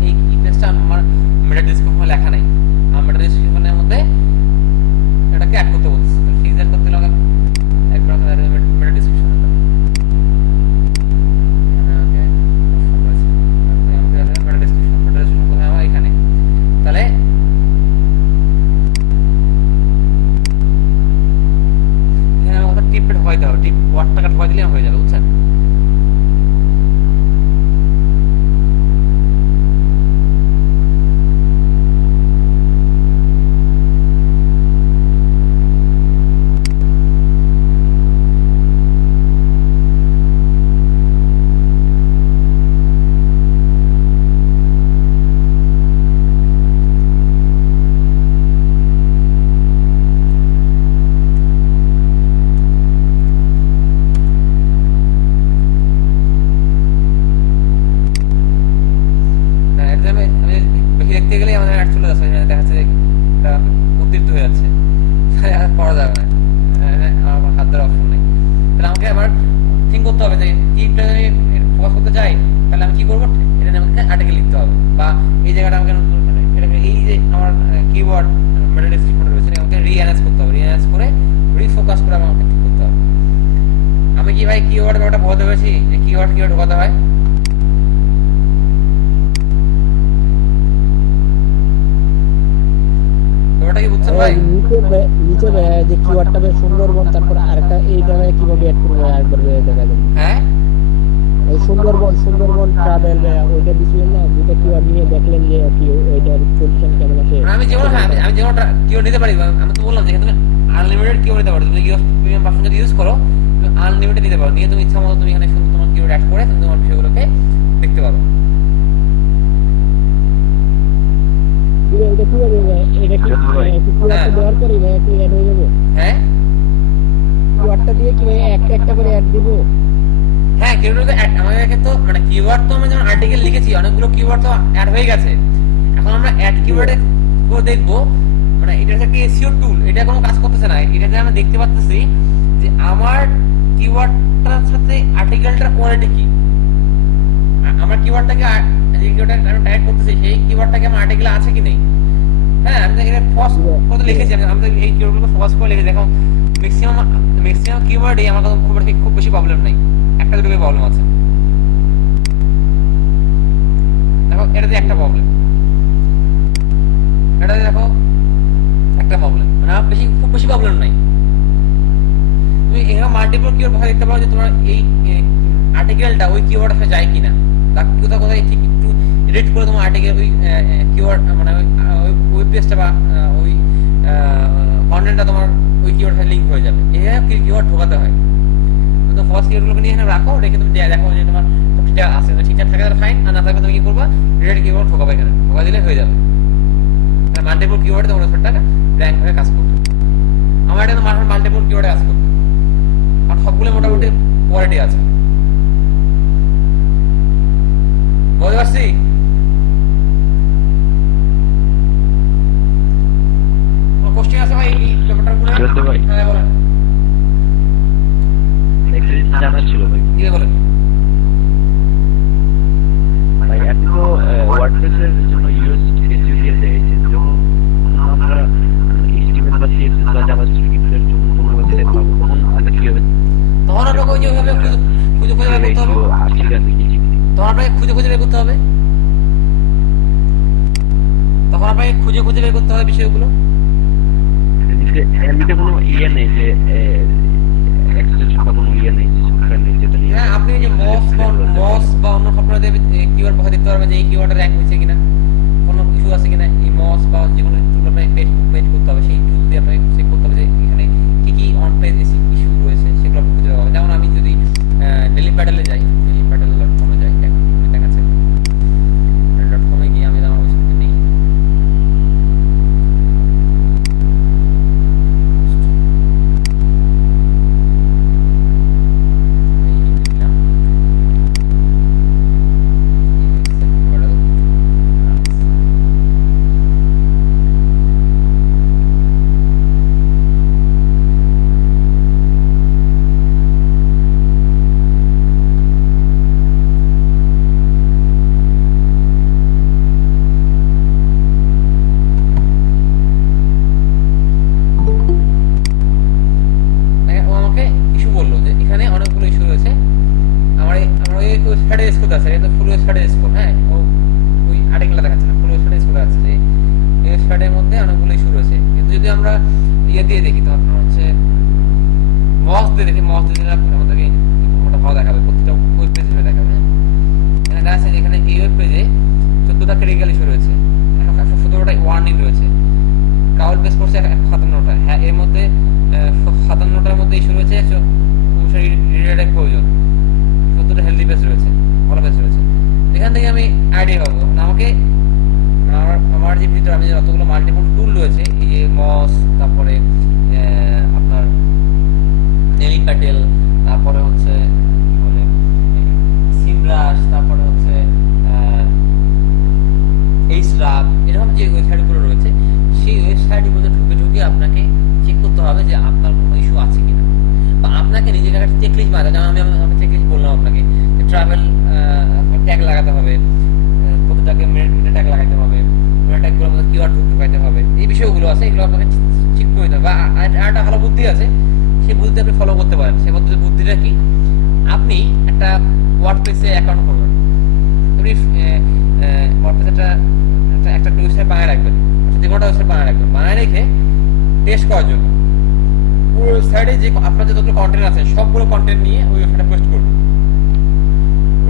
এই ইমেজটা আমার মেটা ডেসক্রিপশনে লেখা নাই, আমার মেটা ডেসক্রিপশনের মধ্যে এটাকে অ্যাড করতে বলছে, ফিজ অ্যাড করতে লাগা একবার মেটা ডেসক্রিপশন এখানে, তাহলে এখানে আমাকে টিপটা ঢোকাই দেওয়া, টিপ ওয়ার্ডটাকে ঢোকাই দিলে হয়ে যাবে, বুঝছেন? দেখতে গেলে আমাদের অ্যাড চলে যাচ্ছে, দেখাচ্ছে এটা অতিরিক্ত হয়ে যাচ্ছে, পড়া যাবে না, আমার হাত ধরার অপশন নেই। তাহলে আমাকে আবার থিঙ্ক করতে হবে যে টিপটা ফোকাস করতে চাই, তাহলে আমি কি করবো, এটা নিয়ে আমাকে আর্টিকেল লিখতে হবে, বা এই জায়গাটা আমাকে এটাকে এই যে আমার কিওয়ার্ড মেটা ডেসক্রিপশনে রয়েছে আমাকে রিঅ্যানালাইজ করতে হবে, রিঅ্যানালাইজ করে রিফোকাস করে আমাকে ঠিক করতে হবে। আমি কি ভাই কিওয়ার্ড ব্যাপারটা বোঝাতে পেরেছি যে কিওয়ার্ড ঢোকাতে হয়? ওটা কি বুঝছেন ভাই? নিচে যে কিওয়ার্ডটা সুন্দরবন, তারপর আরেকটা এই জায়গায় কিভাবে অ্যাড করব আরেকবার দেখা যাবে। হ্যাঁ সুন্দরবন ট্রাভেল ভাইয়া ওইটা দিছিলেন না, দুটো কিওয়ার্ড নিয়ে দেখলেন যে আর কি ওইটার পজিশন কেমন আছে। আমি যেমন আমি যেমন কিওয়ার্ড নিতে পারি, আমি তো বললাম যে তুমি আনলিমিটেড কিওয়ার্ড নিতে পারো, তুমি প্রিমিয়াম ভার্সন যদি ইউজ করো তুমি আনলিমিটেড নিতে পারো, নিয়ে তুমি ইচ্ছা মতো তুমি এখানে শুধু তোমার কিওয়ার্ড অ্যাড করে তুমি তোমার বিষয়গুলোকে দেখতে পারো। এটা কি হবে ভাই, এটা কি কিওয়ার্ড দেওয়ার পরে ভাই কি অ্যাড হয়ে যাবে? হ্যাঁ কিওয়ার্ডটা দিয়ে কি ভাই একটা একটা করে অ্যাড দিব? হ্যাঁ কিওয়ার্ড আমাদের তো মানে কিওয়ার্ড তো আমরা যেমন আর্টিকেল লিখেছি অনেকগুলো কিওয়ার্ড তো অ্যাড হয়ে গেছে, এখন আমরা অ্যাড কিওয়ার্ডে দেখবো মানে এটা হচ্ছে কি এসইও টুল, এটা কোনো কাজ করতেছে না, এটাতে আমরা দেখতে পাচ্ছি যে আমার কিওয়ার্ডটার সাথে আর্টিকেলটার কোয়ালিটি কি, আমার কিওয়ার্ডটাকে যে কিওয়ার্ডটা আমি টাইপ করতেছি সেই কিওয়ার্ডটাকে আমার আর্টিকেলে আছে কি নেই। হ্যাঁ আমি এখানে ফোকাস করে লিখেছি, আমি আমাদের এই কিওয়ার্ডগুলো ফোকাস করে লিখে দেখো ম্যাক্সিমাম কিওয়ার্ডে আমার খুব বেশি প্রবলেম নাই, একটা দুটো প্রবলেম আছে। দেখো এটাতে একটা প্রবলেম, এটাতে দেখো একটা প্রবলেম, মানে খুব বেশি প্রবলেম নাই। তুমি এখানে মাল্টিপল কিওয়ার্ড ভাবে দেখতে পারো যে তোমার এই আর্টিকেলটা ওই কিওয়ার্ডের সাথে যায় কিনা, কোথাও কোথায় ঠিক একটু রেড করে তোমার আর্টিকেল ওই কিওয়ার্ড মানে ওই ওয়েব পেজটা বা ওই কন্টেন্টটা তোমার ওই কিওয়ার্ডের সাথে লিংক হয়ে যাবে। এইভাবে কিওয়ার্ড ঢোকাতে হয়। তো ফার্স্ট কিওয়ার্ডগুলোকে নিয়ে এখানে রাখো, রেখে তুমি দেখো যে তোমার ঠিকঠাক আছে, ঠিকঠাক থাকে তাহলে ফাইন, আর না থাকলে তুমি কি করবা রিলেটেড কিওয়ার্ড ঢোকাবে, এখানে ঢোকা দিলে হয়ে যাবে। মাল্টিপল কিওয়ার্ডে তোমার ওয়েবসাইটটা র্যাঙ্ক হয়ে কাজ করবে। আমার এটা মাল্টিপল কিওয়ার্ডে কাজ করবে আর সবগুলো মোটামুটি কোয়ালিটি আছে, বুঝতে পারছি? কোশ্চেন আছে ভাই এই ব্যাপারটাগুলো? হ্যাঁ বলেন। জানার ছিল ভাই, কি বলেন ভাই আপনি তো ওয়ার্ডপ্রেসের জন্য ইউএস এসইও দিয়ে দিয়েছেন, যখন আমরা এইচটিএমএল বা সিএসএস বা জাভাস্ক্রিপ্টের জন্য কোনো ওয়েবসাইট পাবো তখন আগে কি হবে? তখন আপনাকে ওই যেভাবে খুঁজে বের করতে হবে, ঠিক আছে কি তখন আপনাকে খুঁজে বের করতে হবে, তখন আপনাকে খুঁজে বের করতে হবে বিষয়গুলো। এমনিতে কোনো ইয়ে নেই যে এক্সটেনশন বা কোনো ইয়ে নেই যে সফটওয়্যার নেই যেটা নিয়ে হ্যাঁ আপনি যে মস বা অন্য সফটওয়্যার দিয়ে কিওয়ার্ড ভাবে দেখতে পারবেন যে এই কিওয়ার্ডের র্যাঙ্ক হয়েছে কিনা, কোনো ইস্যু আছে কিনা। এই মস বা যে কোনো টুল আপনাকে পেজ করতে হবে, সেই টুল দিয়ে আপনাকে চেক করতে হবে যে এখানে কি কি অন পেজ ইস্যু রয়েছে, সেগুলো আপনি খুঁজে পাবেন। যেমন আমি যদি ডেলি প্যাডেলে যাই, ডেলি প্যাডেল.com যাই, দেখাচ্ছে .com গিয়ে আমি আমার ওয়েবসাইটে নেই,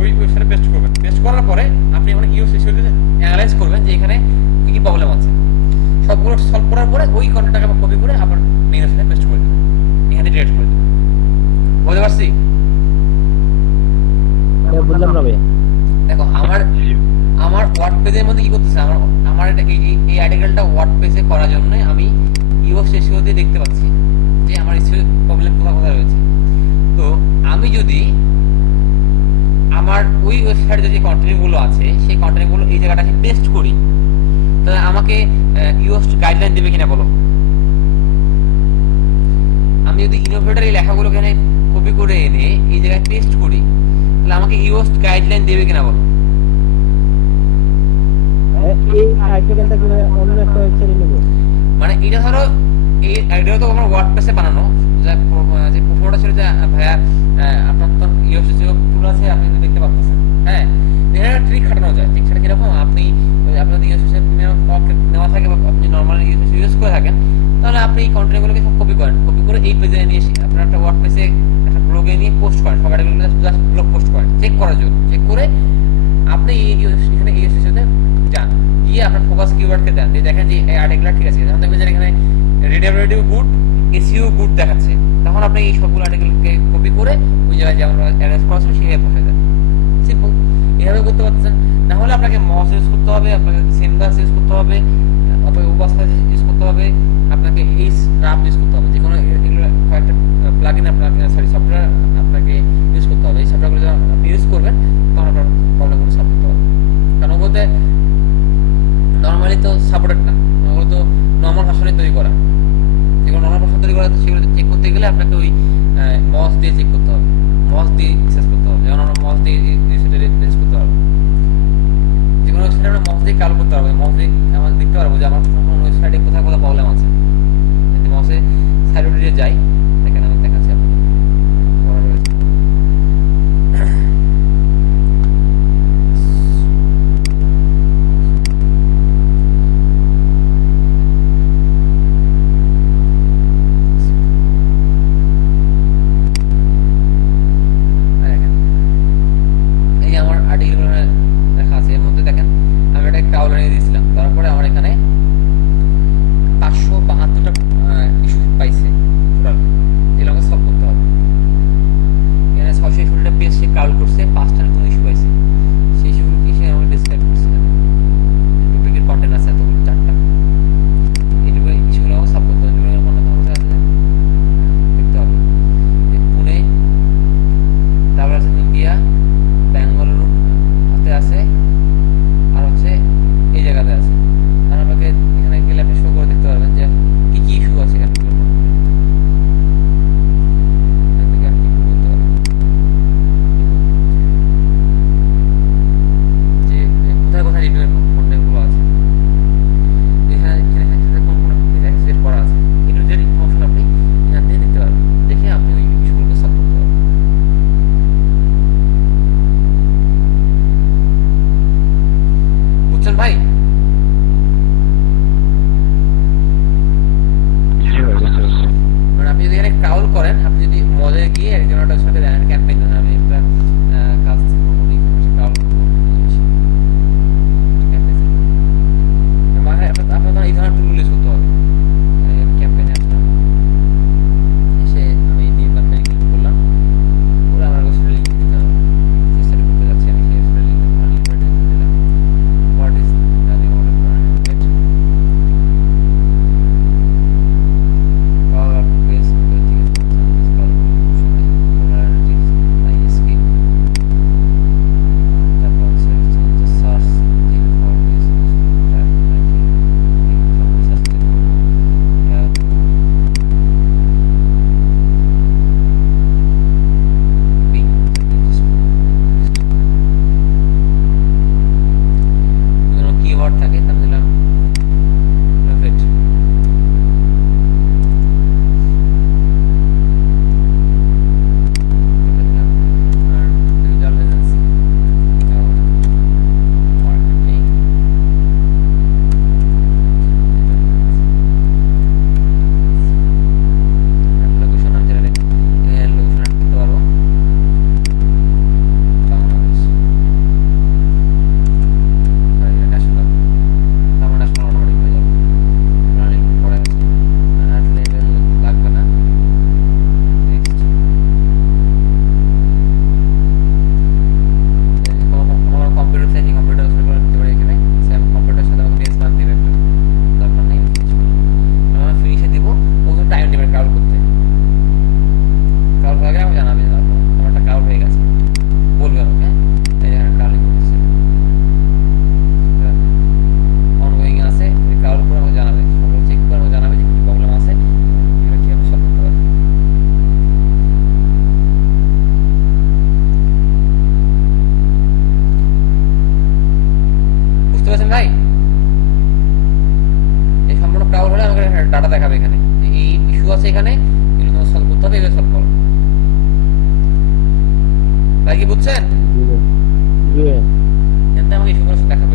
ওই ওয়েবসাইটে পেস্ট করবেন। পেস্ট করার পরে আপনি এখন ইউএস এসইওতে অ্যানালাইজ করবেন যে এখানে কি কি প্রবলেম আছে, সবগুলো সলভ করার পরে ওই কন্টেন্টটাকে আবার কপি করে আবার মেইন ওয়েবসাইটে পেস্ট করে দেবেন, এখানে ডিলিট করে দেবেন। বুঝতে পারছি? বুঝলাম না ভাইয়া। দেখো আমার ওয়ার্ড পেজের মধ্যে কি করতেছে, আমার এটা এই আর্টিকেলটা ওয়ার্ড পেজে করার জন্য আমি ইউএস এসইও দিয়ে দেখতে পাচ্ছি যে আমার এসইও প্রবলেম কোথায় রয়েছে। তো আমি যদি আমার ওই ওয়েবসাইটে যে কন্টেন্টগুলো আছে সেই কন্টেন্টগুলো এই জায়গাটাকে পেস্ট করি, তাহলে আমাকে ইউএস গাইডলাইন দেবে কিনা বলো? আমি যদি ইনোভেটর এই লেখাগুলো এখানে কপি করে এনে এই জায়গায় পেস্ট করি, তাহলে আমাকে ইউএস গাইডলাইন দেবে কিনা বলো? এই আর্টিকেলটা কি অন্য একটা ওয়েবসাইটে নেব? মানে এটা ধরো এই আইডিয়া তো আমার ওয়ার্ডপ্রেসে বানানো, যে প্রশ্নটা ছিল যে ভাইয়া আপনার তো ইউএসএসইও টুল আছে, আপনি তো দেখতে পাচ্ছেন। হ্যাঁ, এখানে ট্রিক খাটানো যায়। ঠিক সেটা কিরকম, আপনি আপনার ইউএসএসইও নেওয়া থাকে বা আপনি নর্মাল ইউএসএসইও ইউজ করে থাকেন, তাহলে আপনি এই কন্টেন্টগুলোকে সব কপি করেন, কপি করে এই পেজে নিয়ে এসে আপনার একটা ওয়ার্ডপ্রেসে একটা ব্লগে নিয়ে পোস্ট করেন, সব আর্টিকেলগুলো জাস্ট ব্লগ পোস্ট করেন চেক করার জন্য। চেক করে আপনি এখানে ইউএসএসইতে যান, গিয়ে আপনার ফোকাস কিওয়ার্ডকে দেন, দিয়ে দেখেন যে এই আর্টিকেলটা ঠিক আছে, যখন দেখবেন যে এখানে রিডেবিলিটি গুড, এসইও গুড দেখাচ্ছে, তখন আপনি এই সবগুলো আর্টিকেলকে কপি করে ওই জায়গায় যে আমরা অ্যারেঞ্জ করা ছিল সেইভাবে বসে দেন। সিম্পল, এইভাবে করতে পারছেন। না হলে আপনাকে মস ইউজ করতে হবে, আপনাকে সেন্ডাস ইউজ করতে হবে, আপনাকে ওবাস্টা ইউজ করতে হবে, আপনাকে এই স্ক্রাপ ইউজ করতে হবে, যে কোনো এগুলো কয়েকটা প্লাগইন আপনাকে সফটওয়্যার আপনাকে ইউজ করতে হবে। এই সফটওয়্যারগুলো যখন আপনি ইউজ করবেন তখন আপনার প্রবলেমগুলো সলভ করতে হবে। কারণ ওগুলোতে নর্মালি তো সাপোর্টেড না, ওগুলো তো নর্মাল ভার্সনে তৈরি করা। যেগুলো নর্মাল ভার্সন তৈরি করা সেগুলো চেক করতে গেলে আপনাকে ওই মস দিয়ে চেক করতে হবে, মস দিয়ে রিসার্চ করতে হবে। যেমন আমরা মস দিয়ে রিসার্চ করতে পারবো, যে কোনো ওয়েবসাইটে আমরা মস দিয়ে কাল করতে পারবো, মস দিয়ে আমরা দেখতে পারবো যে আমার কোন ওয়েবসাইটে কোথায় কোথায় প্রবলেম আছে। যদি মসে সাইড দিয়ে যাই, দেখেন আমি দেখাচ্ছি আপনাদের করা রয়েছে। এই ইস্যু আছে এখানে, এগুলো তোমার সলভ করতে হবে, এগুলো সলভ করো। ভাই কি বুঝছেন? জি ভাই। এখান থেকে আমাকে ইস্যুগুলো দেখাতে